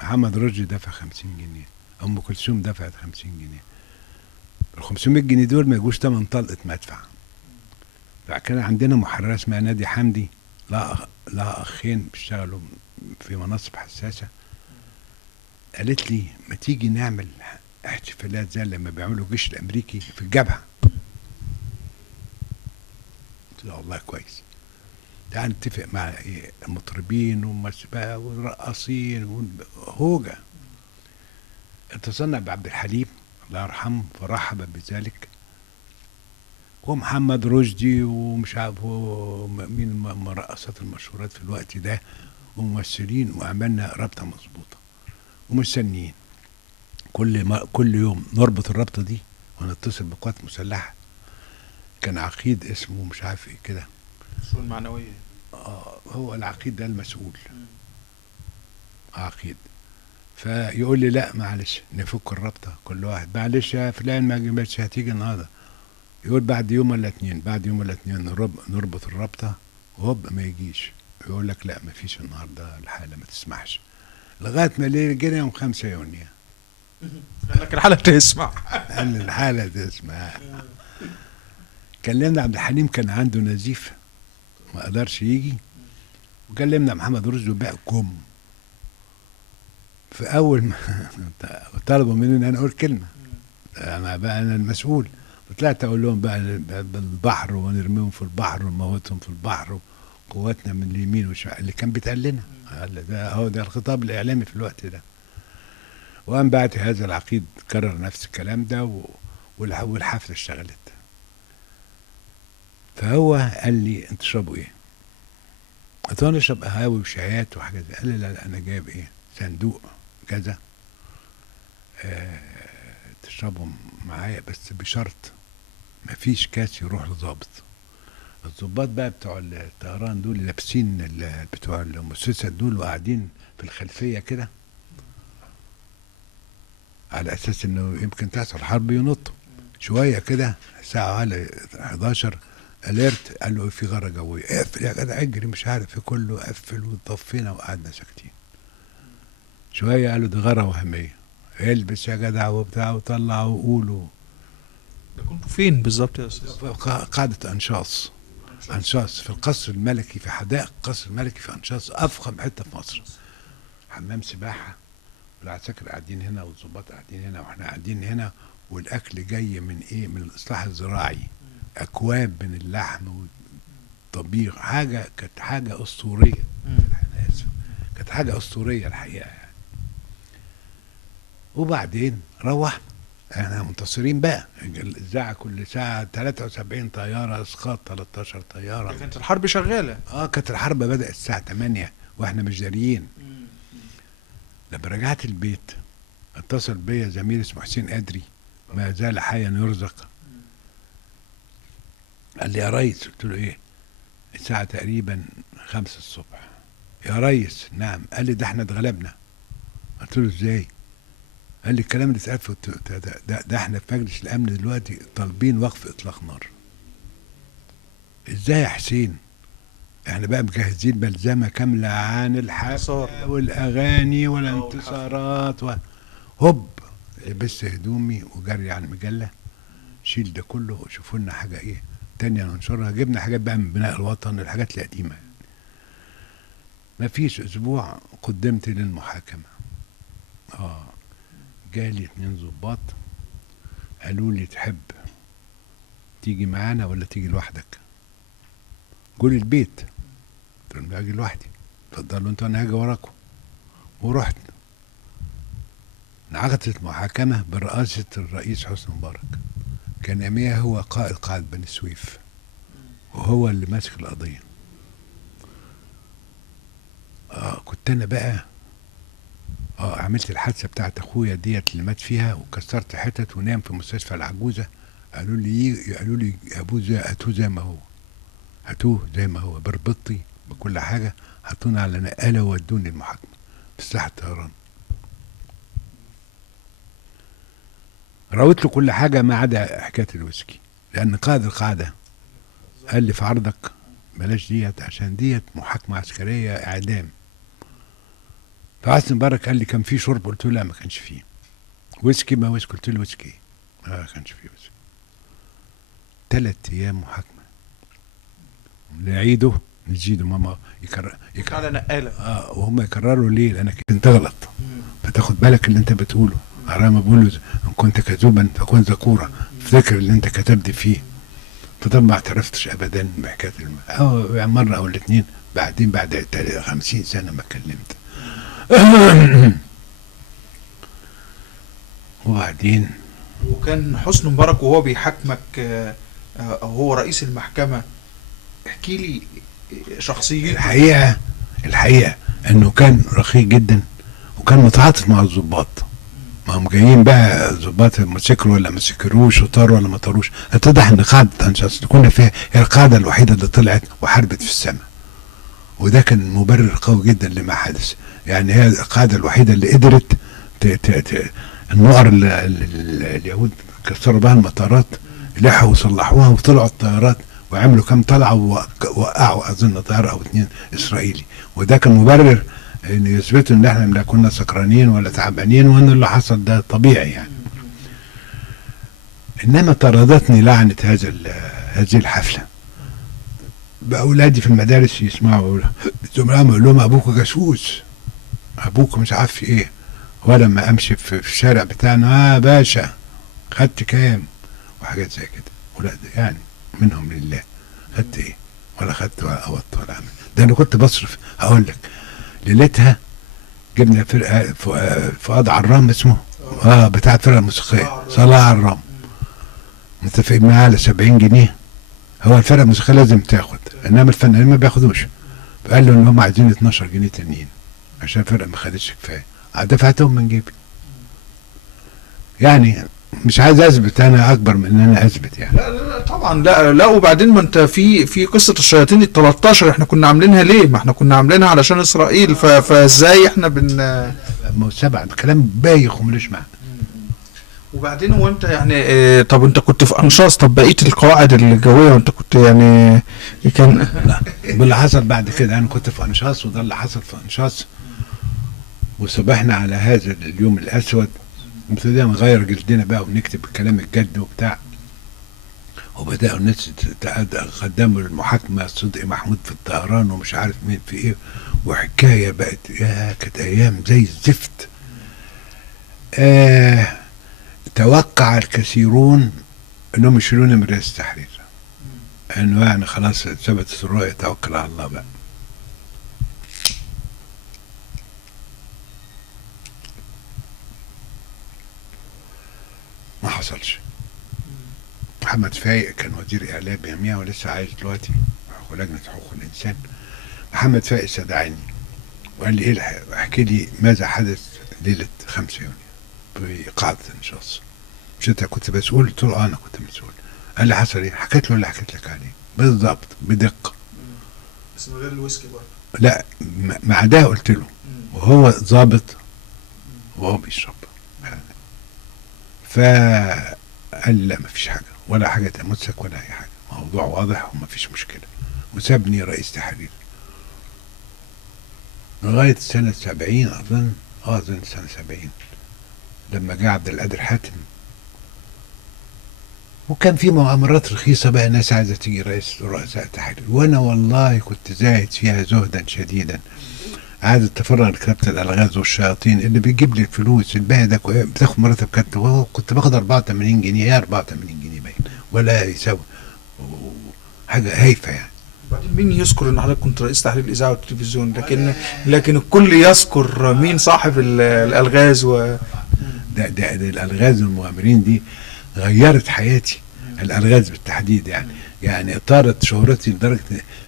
محمد رشدي دفع 50 جنيه. أم كلثوم دفعت 50 جنيه. ال 500 جنيه دول ما يجوش تمن طلقة مدفع. فكان عندنا محررة اسمها نادي حمدي، لها أخين بيشتغلوا في مناصب حساسة. قالت لي ما تيجي نعمل احتفالات زي لما بيعملوا الجيش الأمريكي في الجبهة. قلت له والله كويس، تعال نتفق مع المطربين والرقاصين وهوجة. اتصلنا بعبد الحليم الله يرحمه فرحب بذلك، ومحمد رشدي ومش عارف مين المرقصات المشهورات في الوقت ده وممثلين، وعملنا رابطه مظبوطه ومستنيين كل يوم نربط الرابطه دي ونتصل بقوات مسلحه. كان عقيد اسمه مش عارف ايه كده، الشؤون المعنويه. هو العقيد ده المسؤول، عقيد. فيقول لي لا معلش نفك الرابطه، كل واحد معلش يا فلان ما جبتش هتيجي النهارده، يقول بعد يوم ولا اتنين، بعد يوم ولا اتنين نربط الرابطه وهوب ما يجيش، يقول لك لا ما فيش النهارده الحاله ما تسمحش، لغايه ما جينا يوم 5 يونيو قال لك الحاله تسمع. قال لي الحاله تسمع. كلمنا عبد الحليم كان عنده نزيف ما قدرش يجي، وكلمنا محمد رشدي وباع كم. في اول ما طلبوا مني ان انا اقول كلمه، انا المسؤول، وطلعت اقول لهم بقى بالبحر ونرميهم في البحر ونموتهم في البحر وقواتنا من اليمين والشمال اللي كان بيتقال لنا. ده هو ده الخطاب الاعلامي في الوقت ده. وقام بعد هذا العقيد كرر نفس الكلام ده والحفله اشتغلت. فهو قال لي انت تشربوا ايه؟ قلت له انا اشرب قهاوي وشايات وحاجات. قال لي لا انا جايب ايه؟ صندوق كذا تشربهم معايا بس بشرط مفيش كاس يروح لظابط. الظباط بقى بتوع الطيران دول لابسين بتوع المؤسسة دول وقاعدين في الخلفية كده على اساس انه يمكن تحصل حرب ينطوا شوية كده. الساعة على 11 اليرت، قال له في غارة جوية، اقفل يا جدع اجري مش عارف ايه كله، قفل وطفينا وقعدنا ساكتين. شوية قالوا دي غارة وهمية، البس يا جدع وبتاع وطلع وقولوا. ده كنتوا فين بالظبط يا استاذ؟ قاعدة أنشاص في القصر الملكي، في حدائق القصر الملكي في أنشاص، أفخم حتة في مصر. حمام سباحة والعساكر قاعدين هنا والظباط قاعدين هنا واحنا قاعدين هنا، والأكل جاي من إيه؟ من الإصلاح الزراعي، أكواب من اللحم والطبيخ. كانت حاجة أسطورية. أنا آسف، كانت حاجة أسطورية الحقيقة يعني. وبعدين روحنا احنا منتصرين بقى. الإذاعة كل ساعة 73 طيارة اسقاط، 13 طيارة. كانت الحرب شغالة. كانت الحرب بدأت الساعة 8 واحنا مش داريين. لما رجعت البيت اتصل بيا زميل اسمه حسين قدري، ما زال حيا يرزق. قال لي يا ريس، قلت له ايه؟ الساعة تقريبا 5 الصبح. يا ريس نعم. قال لي ده احنا اتغلبنا. قلت له ازاي؟ قال لي الكلام اللي اتقال ده احنا في مجلس الامن دلوقتي طالبين وقف اطلاق نار. ازاي يا حسين؟ احنا بقى مجهزين ملزمه كامله عن الحفله والاغاني والانتصارات هوب لبست هدومي وجري على المجله، شيل ده كله وشوفوا لنا حاجه ايه تانية ننشرها. جبنا حاجات بقى من بناء الوطن، الحاجات القديمه. ما فيش اسبوع قدمت للمحاكمه. جالي 2 ضباط قالوا لي تحب تيجي معانا ولا تيجي لوحدك؟ قول البيت. قلت لهم اجي لوحدي. اتفضلوا انتوا انا هاجي وراكم. ورحت. انعقدت المحاكمه برئاسه الرئيس حسني مبارك. كان يوميها هو قائد قاعده بني سويف وهو اللي ماسك القضيه. كنت انا بقى عملت الحادثه بتاعت اخويا ديت اللي مات فيها وكسرت حتت ونام في مستشفى العجوزه. قالوا لي ابوه هاتوه زي ما هو، هاتوه زي ما هو بربطي بكل حاجه، حطونا على نقاله وودوني المحاكمه في ساحه طهران. راوت له كل حاجه ما عدا حكايه الويسكي، لان قائد القاعده قال لي في عرضك بلاش ديت عشان ديت محاكمه عسكريه اعدام. فحسني مبارك قال لي كان في شرب؟ قلت له لا ما كانش فيه. ويسكي؟ ما ويسكي. قلت له ويسكي ما كانش فيه ويسكي. 3 أيام محاكمه، نعيده نزيده. ماما يكرر على نقاله. وهم يكرروا ليه؟ لانك انت غلط، فتاخد بالك اللي انت بتقوله. ما بقول ان كنت كذوبا فكن ذكورا، افتكر اللي انت كتبت فيه. فطبعا ما اعترفتش ابدا بحكايه مره او الاثنين. بعدين بعد 50 سنه ما اتكلمت. وبعدين وكان حسني مبارك وهو بيحاكمك او هو رئيس المحكمة، احكي لي شخصيته. الحقيقة انه كان رقيق جدا وكان متعاطف مع الضباط. ما هم جايين بقى ضباط مسكروا ولا ما سكروش وطاروا ولا ما طاروش. اتضح ان قاعدة انشاص كنا فيها هي القاعدة الوحيدة اللي طلعت وحاربت في السماء، وده كان مبرر قوي جدا لما حدث. يعني هي القاعدة الوحيدة اللي قدرت النقر اللي اليهود كسروا بها المطارات لحقوا وصلحوها وطلعوا الطيارات وعملوا كام طلعة ووقعوا اظن طيارة او 2 اسرائيلي. وده كان مبرر ان يثبتوا ان احنا لا كنا سكرانين ولا تعبانين وان اللي حصل ده طبيعي يعني. انما طردتني لعنة هذه الحفلة. بأولادي في المدارس يسمعوا زملائهم يقول لهم ابوك جاسوس، ابوك مش عارف ايه. ولما امشي في الشارع بتاعنا باشا خدت كام وحاجات زي كده. ولا يعني منهم لله خدت ايه ولا خدت ولا قوضت ولا عمل. ده انا كنت بصرف. هقول لك ليلتها جبنا فرقه فؤاد عرام اسمه بتاع الفرقه الموسيقيه صلاح عرام، متفقين معاه على 70 جنيه. هو الفرقه الموسيقيه لازم تاخد انما الفنانين ما بياخدوش. فقال له ان هم عايزين 12 جنيه تانيين عشان الفرقه ما خدتش كفايه. دفعتهم من جيبي. يعني مش عايز اثبت انا اكبر من ان انا اثبت يعني. لا لا لا طبعا، لا لا. وبعدين ما انت في قصه الشياطين ال 13 احنا كنا عاملينها ليه؟ ما احنا كنا عاملينها علشان اسرائيل، فازاي احنا سبعة كلام بايخ وملوش معنى. وبعدين هو انت يعني طب انت كنت في انشاص، طب بقيه القواعد الجويه وانت كنت يعني كان باللي حصل بعد كده انا كنت في انشاص، وده اللي حصل في انشاص، وصبحنا على هذا اليوم الاسود، ابتدينا نغير جلدنا بقى ونكتب الكلام الجد وبتاع، وبداوا الناس قدموا المحاكمه صدقي محمود في الطيران ومش عارف مين في ايه، وحكايه بقت يا كانت ايام زي الزفت. توقع الكثيرون انهم يشيلوني من رئاسه التحرير، انه يعني خلاص ثبتت الرؤيه، توكل على الله بقى. ما حصلش. محمد فايق كان وزير اعلام يوميها ولسه عايش دلوقتي ولجنه حقوق الانسان. محمد فايق استدعاني وقال لي ايه، احكي لي ماذا حدث ليله 5 يونيو في قاعده انشاص. مش انت كنت مسؤول؟ قلت له انا كنت مسؤول. قال لي حصل ايه؟ حكيت له اللي حكيت لك عليه بالظبط بدقه، بس من غير الويسكي برضه. لا مع ده قلت له، وهو ظابط وهو بيشرب. فقال لي لا مفيش حاجه ولا حاجه تمسك ولا اي حاجه، موضوع واضح ومفيش مشكله، وسابني رئيس تحرير لغايه سنه 70 اظن سنه 70 لما جه عبد القادر حاتم، وكان في مؤامرات رخيصه بقى، ناس عايزه تيجي رؤساء التحرير، وانا والله كنت زاهد فيها زهدا شديدا، عايز اتفرغ لكتابه الالغاز والشياطين اللي بيجيب لي الفلوس الباقي ده بتاخد مرتب كاتب، كنت باخد 84 جنيه يا 84 جنيه باين ولا يساوي حاجه هايفه يعني. بعدين مين يذكر ان حضرتك كنت رئيس تحرير الاذاعه والتلفزيون، لكن الكل يذكر مين صاحب الالغاز ده الالغاز والمؤامرين دي غيرت حياتي، الالغاز بالتحديد يعني طارت شهرتي لدرجه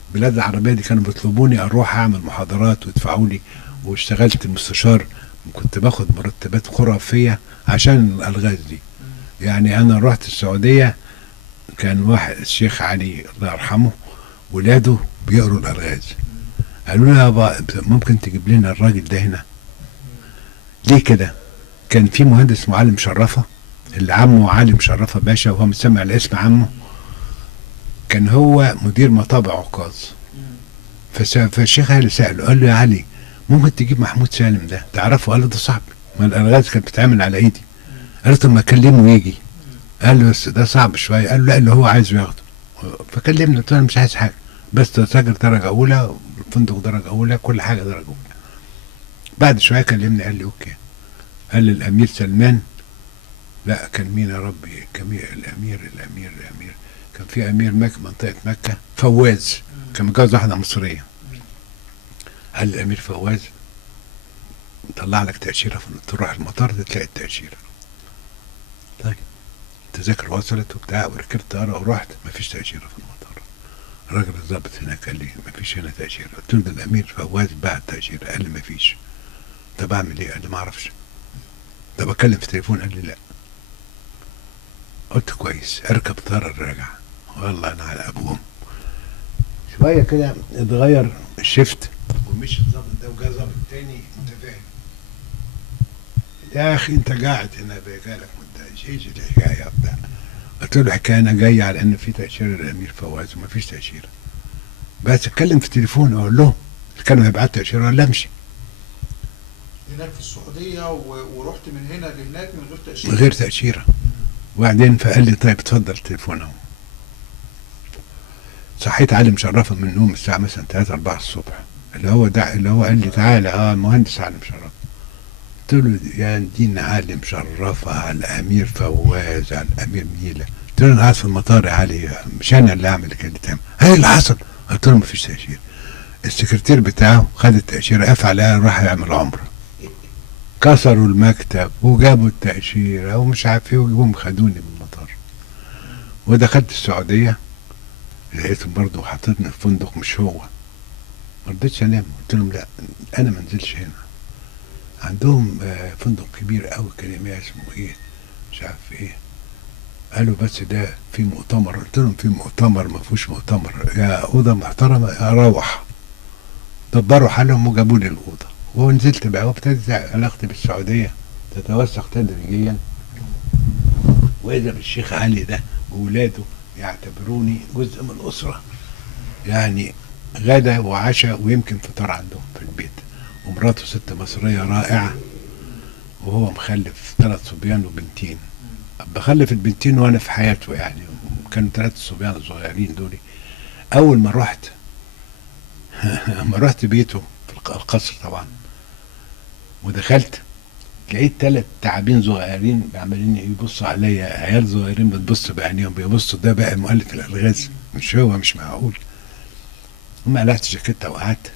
البلاد العربيه دي كانوا بيطلبوني اروح اعمل محاضرات ويدفعوا لي، واشتغلت مستشار، كنت باخد مرتبات خرافيه عشان الالغاز دي. يعني انا رحت السعوديه، كان واحد الشيخ علي الله يرحمه ولاده بيقروا الالغاز، قالوا لي يابا ممكن تجيب لنا الراجل ده هنا؟ ليه كده؟ كان في مهندس معلم شرفه اللي عمه علي مشرفه باشا، وهو مسمع الاسم عمه، كان هو مدير مطابع عكاظ. فالشيخ علي سأله قال له يا علي ممكن تجيب محمود سالم ده تعرفه؟ قال له ده صاحبي، ما الالغاز كانت بتتعمل على ايدي. قال له طب ما اكلمه يجي. قال له بس ده صعب شويه. قال له لا اللي هو عايزه ياخده. فكلمني قلت له انا مش عايز حاجه، بس تاجر درجه اولى، الفندق درجه اولى، كل حاجه درجه اولى. بعد شويه كلمني قال لي اوكي. قال لي الامير سلمان، لا كان مين يا ربي، الامير كان في امير مكه منطقه مكه فواز، كان متجوز واحده مصريه. قال لي الامير فواز طلع لك تاشيره، تروح المطار تلاقي التاشيره. طيب التذاكر وصلت وبتاع، وركبت طياره ورحت، مفيش تاشيره في المطار. الراجل الضابط هناك قال لي مفيش هنا تاشيره. قلت له ده الامير فواز باع تاشيره. قال لي مفيش. طب اعمل ايه؟ قال لي ما اعرفش. طب اتكلم في التليفون؟ قال لي لا. قلت كويس، اركب طياره الراجع. والله انا على ابوهم. شويه كده اتغير الشفت ومشي الظابط ده وجا ظابط تاني متفاهم. يا اخي انت قاعد هنا بقالك مده، ايش الحكايه بتاع؟ قلت له الحكايه انا جاي على ان في تاشيره للامير فواز وما فيش تاشيره. بس اتكلم في التليفون اقول له كانوا هيبعتوا تاشيره ولا امشي. هناك في السعوديه ورحت من هنا لهناك من غير تاشيره. من غير تاشيره. وبعدين فقال لي طيب اتفضل التليفون اهو. صحيت علي مشرفه من النوم الساعه مثلا 3 4 الصبح، اللي هو قال لي تعالى مهندس علي مشرفه. قلت له يا دين علي مشرفه على الامير فواز على الامير ميله. قلت له انا قاعد في المطار يا علي، مش انا اللي اعمل اللي تعمل. ايه اللي حصل؟ قلت له مفيش تاشيره. السكرتير بتاعه خد التاشيره قفل عليها راح يعمل عمره. كسروا المكتب وجابوا التاشيره ومش عارف ايه، وجابوهم خدوني من المطار. ودخلت السعوديه لقيتهم برضه حاططني في فندق مش هو. ما رضيتش انام، قلت لهم لا انا ما انزلش هنا. عندهم فندق كبير قوي كان اسمه ايه، مش عارف ايه. قالوا بس ده في مؤتمر. قلت لهم في مؤتمر؟ ما فيهوش مؤتمر، يا اوضه محترمه اروح. دبروا حالهم وجابوا لي الاوضه، ونزلت بقى وابتدت علاقتي بالسعوديه تتوسع تدريجيا. واذا بالشيخ علي ده واولاده يعتبروني جزء من الاسره، يعني غدا وعشاء ويمكن فطار عندهم في البيت. ومراته ست مصريه رائعه، وهو مخلف 3 صبيان وبنتين. بخلف البنتين وانا في حياته، يعني كانوا 3 صبيان صغيرين دول. اول ما رحت ما رحت بيته في القصر طبعا، ودخلت لقيت 3 تعابين صغيرين عمالين يبصوا عليا، عيال صغيرين بتبص بعينيهم، بيبصوا ده بقى مؤلف الالغاز، مش هو، مش معقول. هم قلعت جاكيتة وقعدت،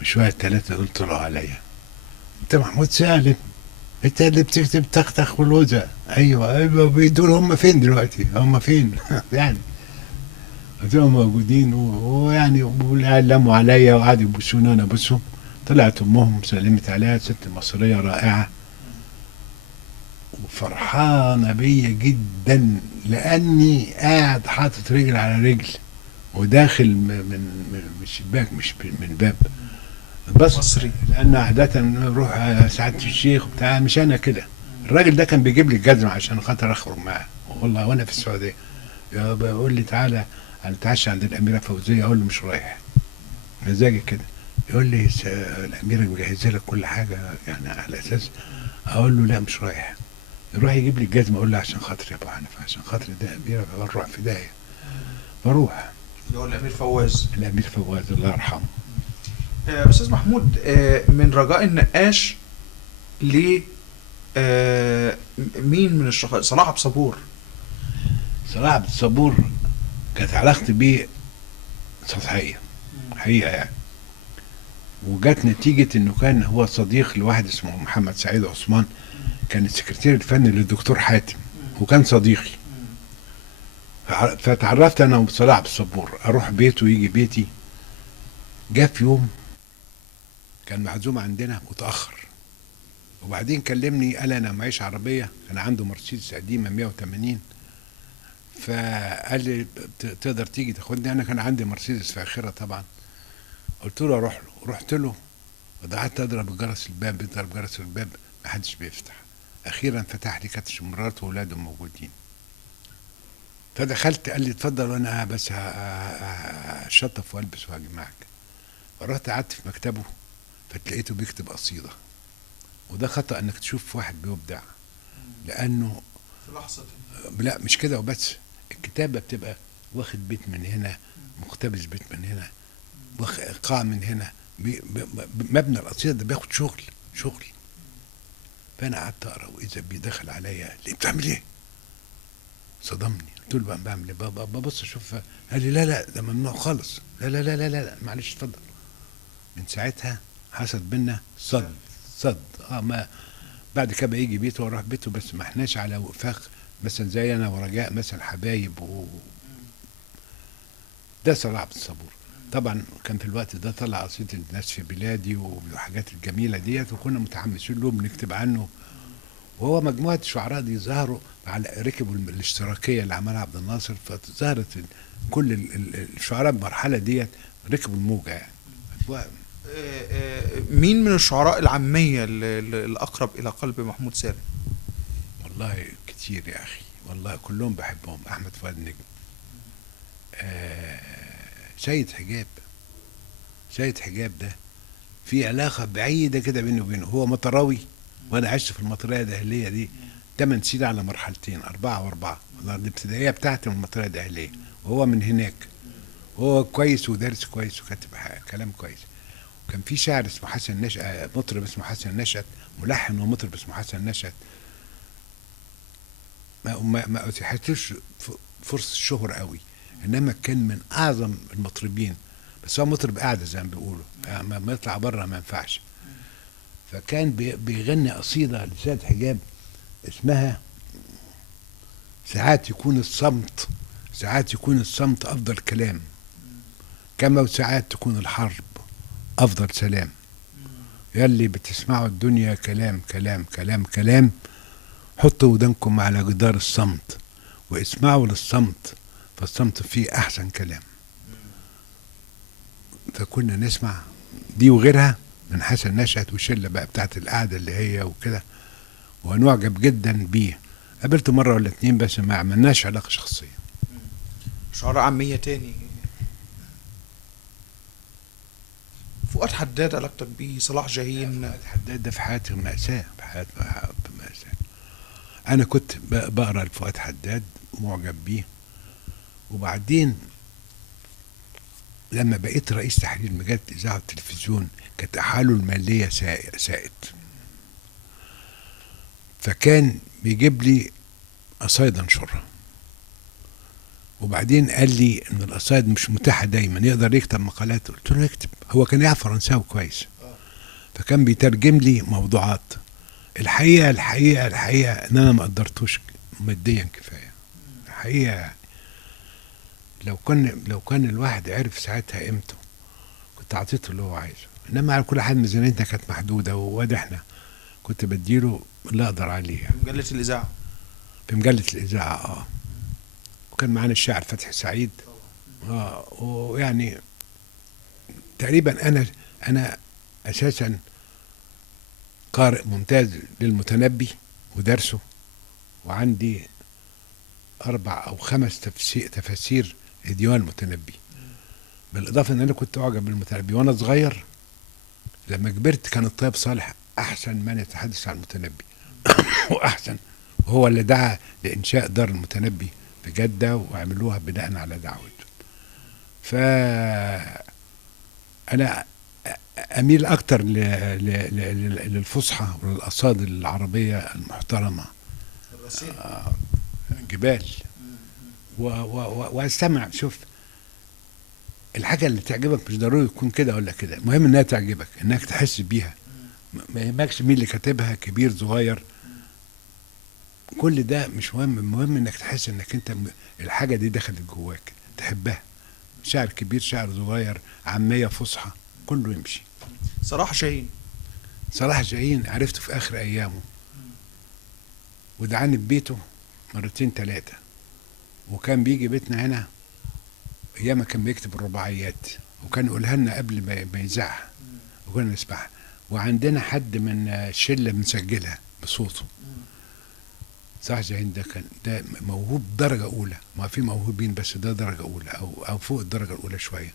وشوية 3 دول طلعوا عليا. انت محمود سالم، انت اللي بتكتب تختخ والوزع؟ ايوه دول هم فين دلوقتي؟ هم فين؟ يعني قلت لهم موجودين، ويعني والعيال لموا عليا وقعدوا يبوسوني وانا ابوسهم. طلعت امهم سلمت عليها، ست مصريه رائعه وفرحانه بيا جدا، لاني قاعد حاطط رجل على رجل وداخل من الشباك، مش من الباب بس مصري. لان عاده نروح سعاده الشيخ وبتاع، مش انا كده. الراجل ده كان بيجيب لي الجزمه عشان خاطر اخرج معاه، والله وانا في السعوديه بيقول لي تعالى هنتعشى عند الاميره فوزيه، اقول له مش رايح، مزاجي كده. يقول لي الاميره مجهزه لك كل حاجه، يعني على اساس اقول له لا مش رايح. يروح يجيب لي الجزمه، اقول له عشان خاطري يا ابو حنيفه، عشان خاطري ده اميره، بروح في داهيه. بروح اللي هو الامير فواز. الامير فواز الله يرحمه. استاذ محمود، من رجاء النقاش ل مين من الشخص؟ صلاح عبد الصبور. صلاح عبد الصبور كانت علاقتي بيه سطحيه حقيقه يعني، وجات نتيجه انه كان هو صديق لواحد اسمه محمد سعيد عثمان، كان السكرتير الفني للدكتور حاتم، وكان صديقي. فتعرفت انا وصلاح عبد الصبور، اروح بيته ويجي بيتي. جاء في يوم كان معزوم عندنا وتاخر، وبعدين كلمني قال انا معيش عربيه، كان عنده مرسيدس قديمه 180، فقال لي تقدر تيجي تاخدني؟ انا كان عندي مرسيدس فاخره طبعا. قلت له اروح له، رحت له وقعدت اضرب جرس الباب، بيضرب جرس الباب ما حدش بيفتح. اخيرا فتح لي، كانت مراته واولاده موجودين. فدخلت قال لي اتفضل، وانا بس هشطف والبس وهاجي معاك. فرحت قعدت في مكتبه، فتلاقيته بيكتب قصيده. وده خطأ انك تشوف واحد بيبدع، لانه في لحظه لا مش كده وبس، الكتابه بتبقى واخد بيت من هنا، مقتبس بيت من هنا، ايقاع من هنا، مبنى القصيده ده بياخد شغل. فانا قعدت اقرا، واذا بيدخل عليا ليه بتعمل ايه؟ صدمني. قلت له بقى بعمل ايه؟ ببص اشوف. قال لي لا ده ممنوع خالص، لا معلش اتفضل. من ساعتها حصل بينا صد ما بعد كده يجي بيته واروح بيته، بس ما احناش على وفاق مثلا زي انا ورجاء مثلا حبايب ده صلاح عبد الصبور. طبعا كان في الوقت ده طلع قصيده الناس في بلادي والحاجات الجميله ديت، وكنا متحمسين له بنكتب عنه. وهو مجموعه الشعراء دي ظهروا على ركبوا الاشتراكيه اللي عملها عبد الناصر، فظهرت كل الشعراء بالمرحله ديت ركبوا الموجه يعني. مين من الشعراء العاميه الاقرب الى قلب محمود سالم؟ والله كتير يا اخي، والله كلهم بحبهم. احمد فؤاد نجم، سيد حجاب ده في علاقه بعيده كده بيني وبينه. هو مطراوي، وانا عشت في المطريه الدهليه دي 8 سنين على مرحلتين، 4 و4. الابتدائيه بتاعتي من المطريه الدهليه، وهو من هناك. هو كويس ودارس كويس وكاتب كلام كويس. وكان في شاعر اسمه حسن نشأت، مطرب اسمه حسن نشأت، ملحن ومطرب اسمه حسن نشأت. ما اتيحتلوش فرصه شهرة قوي، انما كان من اعظم المطربين. بس هو مطرب قاعده زي ما بيقولوا، ما يطلع بره ما ينفعش. فكان بيغني قصيده لسيد حجاب اسمها ساعات يكون الصمت افضل كلام، كما وساعات تكون الحرب افضل سلام. يلي بتسمعوا الدنيا كلام كلام كلام كلام، حطوا ودانكم على جدار الصمت واسمعوا للصمت، فالصمت فيه احسن كلام. فكنا نسمع دي وغيرها من حسن نشأت والشله بقى بتاعت القعده اللي هي وكده، ونعجب جدا بيه. قابلته مره ولا اتنين بس ما عملناش علاقه شخصيه. شعراء عامية تاني، فؤاد حداد علاقتك بيه، صلاح جاهين. فؤاد حداد ده في حياتي مأساة، في حياتي مأساة. أنا كنت بقرأ لفؤاد حداد ومعجب بيه، وبعدين لما بقيت رئيس تحرير مجلة الإذاعة والتلفزيون كانت أحواله المالية سائد، فكان بيجيب لي قصايد انشرها، وبعدين قال لي ان القصايد مش متاحه دايما، يقدر يكتب مقالات. قلت له يكتب، هو كان يعرف فرنساوي كويس، فكان بيترجم لي موضوعات. الحقيقه ان انا ما قدرتوش ماديا كفايه الحقيقه. لو كان الواحد عرف ساعتها قيمته كنت اعطيته اللي هو عايزه، انما على كل حال ميزانيتنا كانت محدوده، وواد احنا كنت بديله اللي اقدر عليه. مجلة الإذاعة، في مجلة الإذاعة وكان معانا الشاعر فتحي سعيد. ويعني تقريبا أنا أساسا قارئ ممتاز للمتنبي ودرسه، وعندي 4 أو 5 تفاسير لديوان المتنبي، بالإضافة أن أنا كنت أعجب بالمتنبي وأنا صغير. لما كبرت كان الطيب صالح أحسن من يتحدث عن المتنبي وأحسن، وهو اللي دعا لإنشاء دار المتنبي في جدة وعملوها بناء على دعوته. فأنا أميل أكتر للفصحى وللأصاد العربية المحترمة، جبال، وأستمع. شوف الحاجة اللي تعجبك مش ضروري تكون كده ولا كده، المهم إنها تعجبك، إنك تحس بيها، ما يهمكش مين اللي كاتبها، كبير صغير، كل ده مش مهم. المهم انك تحس انك انت الحاجه دي دخلت جواك تحبها. شاعر كبير، شاعر صغير، عاميه، فصحى، كله يمشي. صلاح جاهين عرفته في اخر ايامه، ودعاني ببيته 2 3 مرات، وكان بيجي بيتنا هنا ايام كان بيكتب الرباعيات، وكان يقولها لنا قبل ما يذاعها وكنا نسمعها، وعندنا حد من الشله بنسجلها بصوته. صلاح جاهين ده موهوب درجة أولى، ما في موهوبين بس ده درجة أولى أو فوق الدرجة الأولى شوية،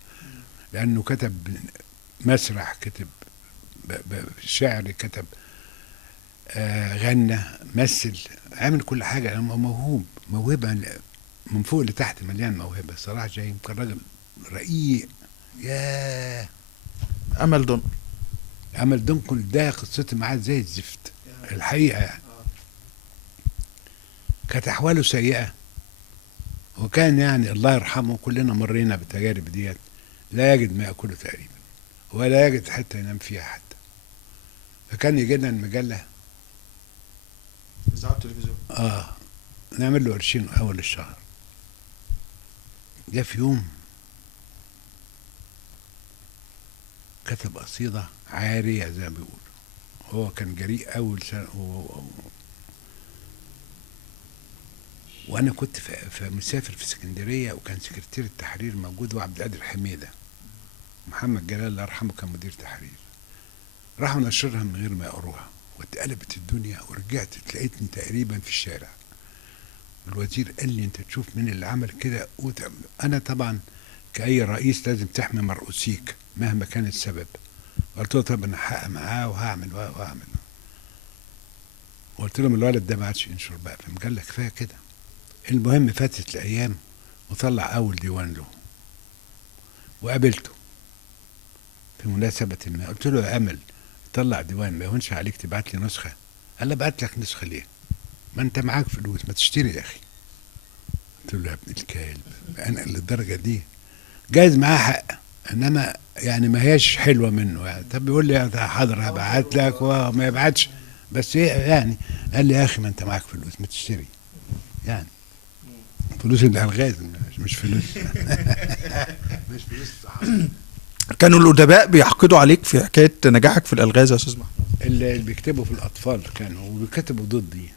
لأنه كتب مسرح، كتب شعر، كتب غنى، مثل، عمل كل حاجة. موهبة من فوق لتحت، مليان موهبة. صلاح جاهين كان راجل رقيق. ياه، أمل دنكل ده قصتي معاه زي الزفت الحقيقة يعني. كانت أحواله سيئة، وكان يعني الله يرحمه كلنا مرينا بالتجارب ديت، لا يجد ما يأكله تقريبا، ولا يجد حتى ينام فيها حتى. فكان يجي لنا المجلة إذاعة التلفزيون، نعمل له قرشين أول الشهر. جه في يوم كتب قصيدة عارية زي ما بيقولوا، هو كان جريء أول سنة وانا كنت مسافر في اسكندريه، وكان سكرتير التحرير موجود وعبد القادر حميده، محمد جلال الله يرحمه كان مدير تحرير. راحوا نشرها من غير ما يقروها، واتقلبت الدنيا، ورجعت لقيتني تقريبا في الشارع. الوزير قال لي انت تشوف مين اللي عمل كده انا طبعا كأي رئيس لازم تحمي مرؤوسيك مهما كان السبب. قلت له طب انا هحقق معاه وهعمل. وقلت لهم الولد ده ما عادش ينشر بقى في مجله، كفايه كده. المهم فاتت الايام وطلع اول ديوان له، وقابلته في مناسبه ما. قلت له يا امل طلع ديوان، ما يهونش عليك تبعت لي نسخه؟ قال لي ابعت لك نسخه ليه؟ ما انت معاك فلوس، ما تشتري يا اخي. قلت له يا ابن الكلب، انا للدرجه دي جايز معاه حق، انما يعني ما هياش حلوه منه يعني. طب بيقول لي حاضر هبعت لك، وما يبعتش، بس يعني قال لي يا اخي ما انت معاك فلوس، ما تشتري يعني. فلوس الالغاز مش فلوس مش فلوس. كانوا الادباء بيحقدوا عليك في حكايه نجاحك في الالغاز يا استاذ محمود؟ اللي بيكتبوا في الاطفال كانوا وبيكتبوا ضدي،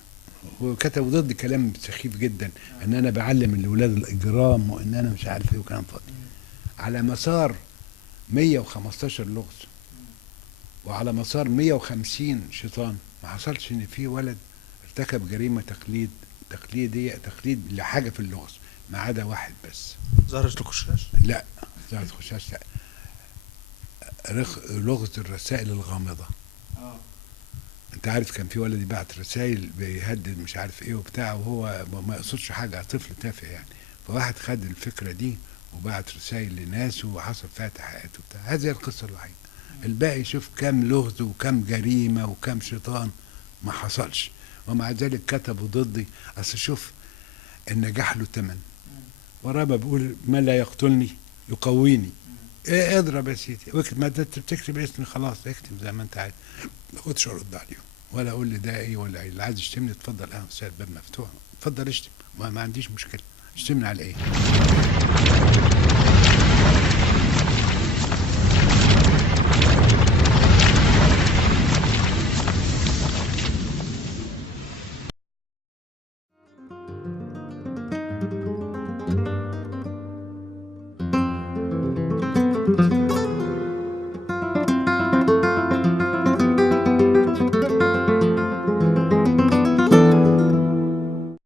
وكتبوا ضد كلام سخيف جدا ان انا بعلم الاولاد الاجرام وان انا مش عارف ايه وكلام فاضي. على مسار 115 لغز وعلى مسار 150 شيطان ما حصلش ان في ولد ارتكب جريمه تقليد لحاجه في اللغز ما عدا واحد بس. زهرة الخشاش؟ لا زهرة الخشاش لا. لغز الرسائل الغامضه. انت عارف كان في ولد يبعت رسائل بيهدد مش عارف ايه وبتاع وهو ما يقصدش حاجه، طفل تافه يعني، فواحد خد الفكره دي وبعت رسائل لناس وحصل فيها تحقيقات وبتاع. هذه القصه الوحيده. الباقي شوف كام لغز وكام جريمه وكام شيطان ما حصلش، ومع ذلك كتبوا ضدي. اصل شوف النجاح له ثمن، وراه بقول ما لا يقتلني يقويني. ايه اضرب يا سيدي واكتب، ما بتكتب اسمي خلاص اكتب زي ما انت عايز، ما اخدش ارد عليهم ولا اقول لي ده ايه ولا ايه. اللي عايز يشتمني اتفضل، اهلا وسهلا، الباب مفتوح، اتفضل اشتم، ما عنديش مشكله. اشتمني على ايه؟